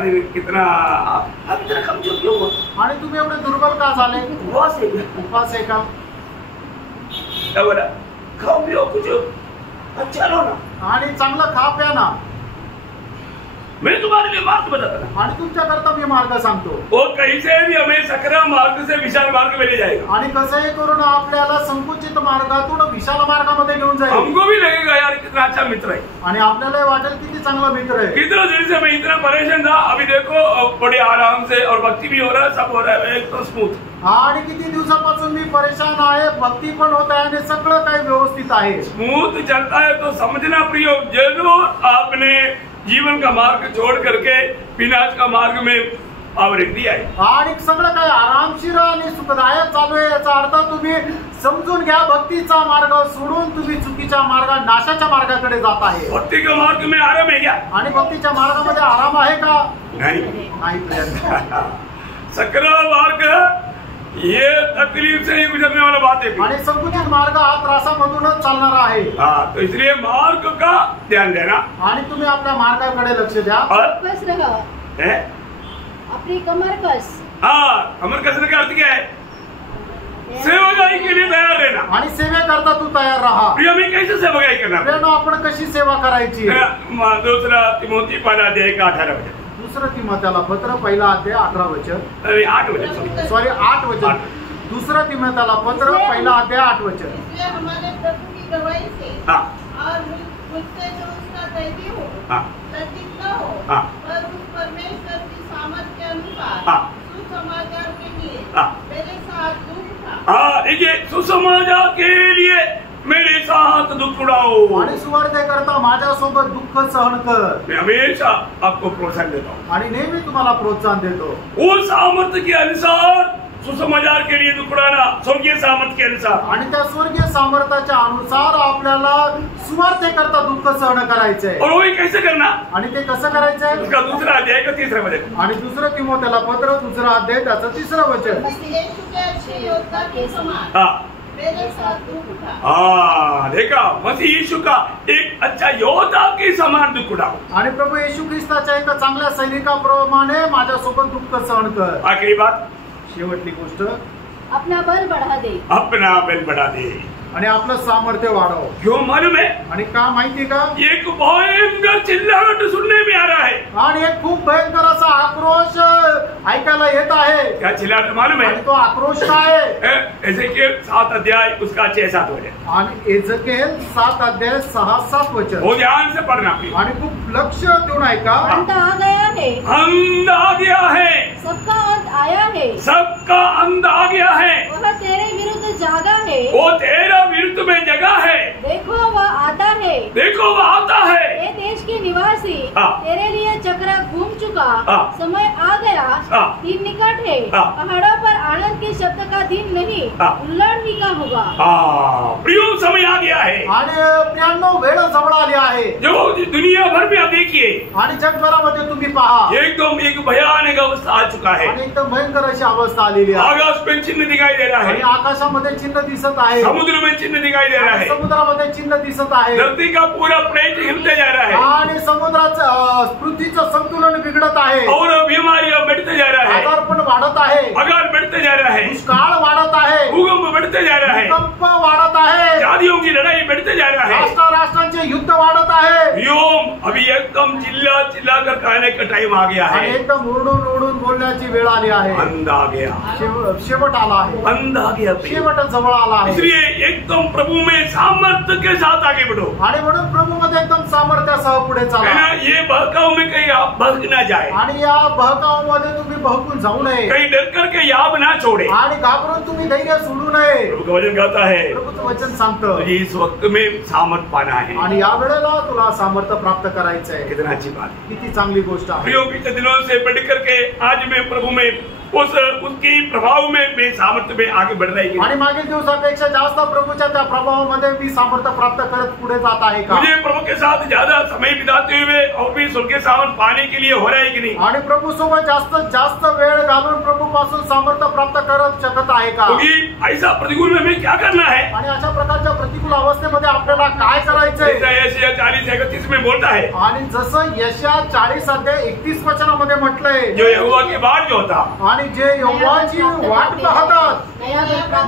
कमजोर क्यों हो? आणि तुम्ही एवढे दुर्बल का झाले? उपवास आहे का? क्या बोला? खाओ पियो कुछ अच्छा लो ना, आणि चांगलं खा प्या ना। मैं तुम्हारे लिए मार्ग बताता ना। आणि तुमच्या करता मी मार्ग सांगतो। वो कैसे भी हमें सकरा मार्ग से विशाल मार्ग में ले जाएगा। आणि कसंही करून आपल्याला संकुचित मार्गातून विशाल मार्गामध्ये घेऊन जाईल। हमको भी लगेगा यार कितना अच्छा मित्र है, आणि आपल्याला वाटेल किती चांगला मित्र आहे। कितना दिन से मैं इतना परेशान था, अभी देखो बड़े आराम से, और भक्ति भी हो रहा है, सब हो रहा है एकदम स्मूथ। आणि किती दिवसापासून मी परेशान आहे, भक्ती पण होत आहे आणि सगळं काही व्यवस्थित आहे। स्मूथ चलता है तो समझना प्रियो, जरूर आपने जीवन का मार्ग छोड़ करके विनाश का मार्ग में आवृत्ति दिया है। आणि सगळं काही आरामशीर आणि सुखदायक चालू आहे, याचा अर्थ तुम्ही समजून घ्या, भक्तीचा मार्ग सोडून तुम्ही चुकीच्या नाशाच्या मार्गाकडे जात आहे। भक्ति के मार्ग में आराम है क्या? आणि भक्तीच्या मार्गामध्ये आराम आहे का? नहीं। नाही। सकरा मार्ग ये तकलीफ से ही गुजरने वाला बात है। आणि संकुचित मार्ग हा त्रासामधूनच चालणारा आहे। हाँ, तो इसलिए मार्ग का ध्यान देना। आणि तुम्ही आपल्या मार्गाकडे लक्ष द्या। कस रहा, अपनी कमर कस। हाँ, कमर कसने का अर्थ क्या है? सेवागाई के लिए तैयार रहना। आणि सेवेकरता तू तयार राहा। प्रिय मी कैसे सेवागाई करना? प्रियानो, आपण कशी सेवा करायची? दूसरा तिमोथी पहला अध्याय का 18 वचन। दुसरं तिमोथेला पत्र पहिला अध्याय 18 वचन, अरे 8 वचन, सॉरी 8 वचन। दुसरं तिमोथेला पत्र पहिला अध्याय 8 वचन। इसलिए हमारे प्रभु की गवाही से हाँ, और मुझसे जो उसका कैदी हो, हाँ, लज्जित न हो, हाँ, पर उस परमेश्वर की सामर्थ के अनुसार हाँ, सुसमाचार के लिए हाँ, मेरे साथ दुख उठा। हाँ, देखिए सुसमाचार के लिए मेरे साथ दुख उड़ाओ। आणि सुवार्तेकरता माझ्यासोबत दुःख सहन कर। मैं हमेशा आपको प्रोत्साहन देता हूँ, आणि नेहमी तुम्हाला प्रोत्साहन देतो। उस सामर्थ्य के अनुसार सुसमाचार के लिए दुख उड़ाना, स्वर्गीय सामर्थ्य के अनुसार। आणि त्या स्वर्गीय सामर्थ्याच्या अनुसार आपल्याला सुवार्तेकरता दुःख सहन करायचंय। और वही कैसे करना? आणि ते कसं करायचंय? उसका दूसरा अध्याय का 3रा वचन। आणि दुसरं तिमोथेला पत्र दुसरा अध्याय त्याचं 3रं वचन। मसीह यीशु के अच्छे योद्धा के समान हाँ, मेरे साथ दुख उठा। हाँ, देखा, मसीह यीशु का एक अच्छा योद्धा के समान दुख उठाओ। आणि प्रभू येशू ख्रिस्ताच्या एका चांगल्या सैनिकाप्रमाणे माझ्यासोबत दुःख सहन कर। आखिरी बात, शेवटली गोष्ट, अपना बल बढ़ा दे। अपना बल बढ़ा दे। आणि आपलं सामर्थ्य वाढव। क्यों मालूम है? आणि का माहिती का? एक भयंकर चिल्लाहट सुनने में आ रहा है। आणि एक खूप भयंकर असा आक्रोश ऐकायला येत आहे। क्या चिल्लाहट मालूम है? आणि तो आक्रोश काय आहे? एजेकिएल 7 अध्याय उसका 6-7 वचन। आणि एजेकिएल 7 अध्याय 6-7 वचन। वो ध्यान से पढ़ना प्लीज। आणि खूप लक्ष देऊन ऐका। अंत आ गया है, अंत आ गया है, सबका अंत आया है, सबका अंत आ गया है, वह तेरे विरुद्ध जागा है, वो तेरा विरुद्ध में जगह है। देखो वह आता है, है, देखो वो आता है। ये देश के निवासी हाँ। तेरे लिए चक्रा घूम चुका, हाँ। समय आ गया, हाँ। दिन निकट है, हाँ। पहाड़ों पर आनंद के शब्द का दिन नहीं, हाँ। उल्लड़ ही का होगा। प्रियो समय आ गया है आणि प्रियांनो वेळ जवळ आली आहे जो दुनिया भर में आप देखिए आणि जगभरामध्ये तुम्ही पहा एकदम एक भयानक अवस्था आ चुका है। आणि एकदम भयंकर अशी अवस्था आलेली आहे आकाश में चिन्ह दिखाई दे रहा आणि है, आकाशामध्ये चिन्ह दिसत आहे, समुद्र में चिन्ह दिखाई दे रहा आणि है, समुद्रामध्ये चिन्ह दिसत आहे धरती का पूरा प्लेट हिलते जा रहा है आणि समुद्राचं पृथ्वीचं संतुलन बिघडत आहे, और बीमारियां बढ़ते जा रहा है, आजार पण वाढत आहे, अकाल बढ़ते जा रहा है, दुष्काळ वाढत आहे, भूकंप बढ़ते जा रहा है, भूकंप वाढत आहे, जातियों की लड़ाई बढ़ते जा रहा है। राष्ट्रांचे युद्ध वाढत आहे व्योम अभी एकदम चिल्ला चिल्ला कर कहने का टाइम आ गया आणि है। एकदम ओरडून ओरडून बोलण्याची वेळ आली आहे, अंत आ गया, शेवट आला आहे, अंत आ गया प्रिय। शेवट जवळ आला आहे इसलिए एकदम प्रभु में सामर्थ्य के साथ आगे बढ़ो, आणि म्हणून प्रभूमध्ये एकदम सामर्थ्यासह पुढे है चाला ना। ये बहकाव में कहीं आप बहक ना जाए, आणि या बहकावामध्ये तुम्ही बहकून जाऊ नये कहीं डर करके याब ना छोड़े। आणि घाबरून तुम्ही धैर्य सोडू नये। प्रभु का वचन कहता है प्रभूचं वचन सांगतं तुझे इस वक्त में सामर्थ पाना है। आणि या वेळेला तुला सामर्थ्य प्राप्त करायचंय। कितना अच्छी बात है। किती चांगली गोष्ट आहे। प्रियो बीते दिनों से बढ़ करके आज मैं प्रभु में उसकी प्रभाव में सामर्थ्य में आगे बढ़ रही है। आणि मागील दिवसापेक्षा जास्त प्रभूच्या त्या प्रभावामध्ये मी सामर्थ्य प्राप्त करत पुढे जात आहे का? मुझे प्रभु के साथ ज्यादा समय बिताते हुए और भी स्वर्ग के सामर्थ पाने के लिए हो रहा है कि नहीं? आणि प्रभू सोबत जास्त वेळ घालून प्रभू पासून सामर्थ्य प्राप्त करत शकत आहे का? क्योंकि ऐसा प्रतिकूल में हमें क्या करना है? आणि अशा प्रकारच्या प्रतिकूल अवस्थेमध्ये आपल्याला काय करायचंय? यशायाह 40:31 में बोलता है, आणि जसं यशायाह 40:31 वचनामध्ये म्हटलंय, जो यहोवा के बाद जो होता आणि जे यहोवाची वाट पाहतात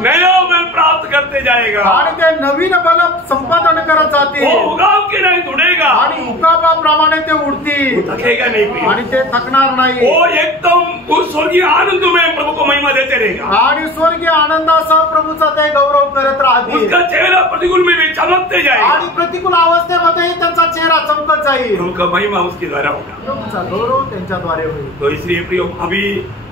नया बल प्राप्त करते जाएगा, आणि ते नवीन बल संपादन करत वो जातील उगाव के नहीं उड़ेगा, आणि उकाबाप्रमाणे ते उडतील थकेगा नहीं प्रिय। आणि ते थकणार नाही वो एकदम उस स्वर्गीय आनंद में प्रभु को महिमा देते रहेगा। आणि स्वर्गीय आनंदासह प्रभूचा ते गौरव करत राहतील उसका चेहरा प्रतिकूल में भी चमकते जाएगा, आणि प्रतिकूल अवस्थेमध्ये त्यांचा चेहरा चमकत जाईल। उनका महिमा उसके द्वारा होगा। प्रभूचा गौरव त्यांच्याद्वारे होईल। तो इसलिए प्रिय अभी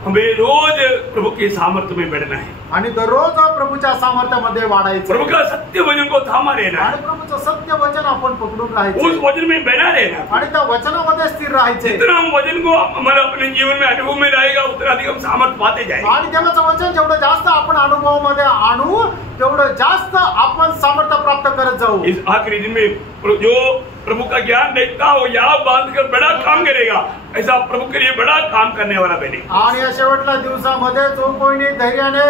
हमें रोज प्रभु के सामर्थ्य में बढ़ना है, आणि दररोज प्रभूच्या सामर्थ्यामध्ये वाढायचं प्रभु का सत्य वचन को थामा रहना आणि है, प्रभूचं सत्य वचन आपण पकडून उस राहायचं वचन में बना रहना। आणि त्या वचनामध्ये स्थिर राहायचे जितना हम वचन को हमारे अपने जीवन में अनुभव में लाएगा उतना अधिक हम सामर्थ पाते जाएंगे। आणि देवाचं वचन जेवढं जास्त आपण अनुभवामध्ये आणू तेवढं जास्त आपण सामर्थ्य प्राप्त करत जाऊ। इस आखिरी दिन में जो प्रभु का ज्ञान देखता हो या बांध कर बड़ा काम करेगा, ऐसा प्रभु के लिए बड़ा काम करने वाला बने। आणि या शेवटल्या दिवसामध्ये जो कोणी धैर्याने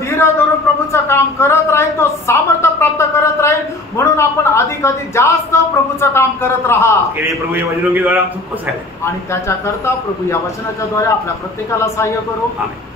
धीर धरून प्रभूचं काम करत राहील तो सामर्थ्य प्राप्त करत राहील। म्हणून आपण अधिक जास्त प्रभूचं काम करत राहा के लिए प्रभु ये वचनों के द्वारा हम सबको सहायता आणि त्याच्या करता प्रभु या वचनाच्या द्वारे आपल्या प्रत्येकाला सहाय्य करो। आमीन।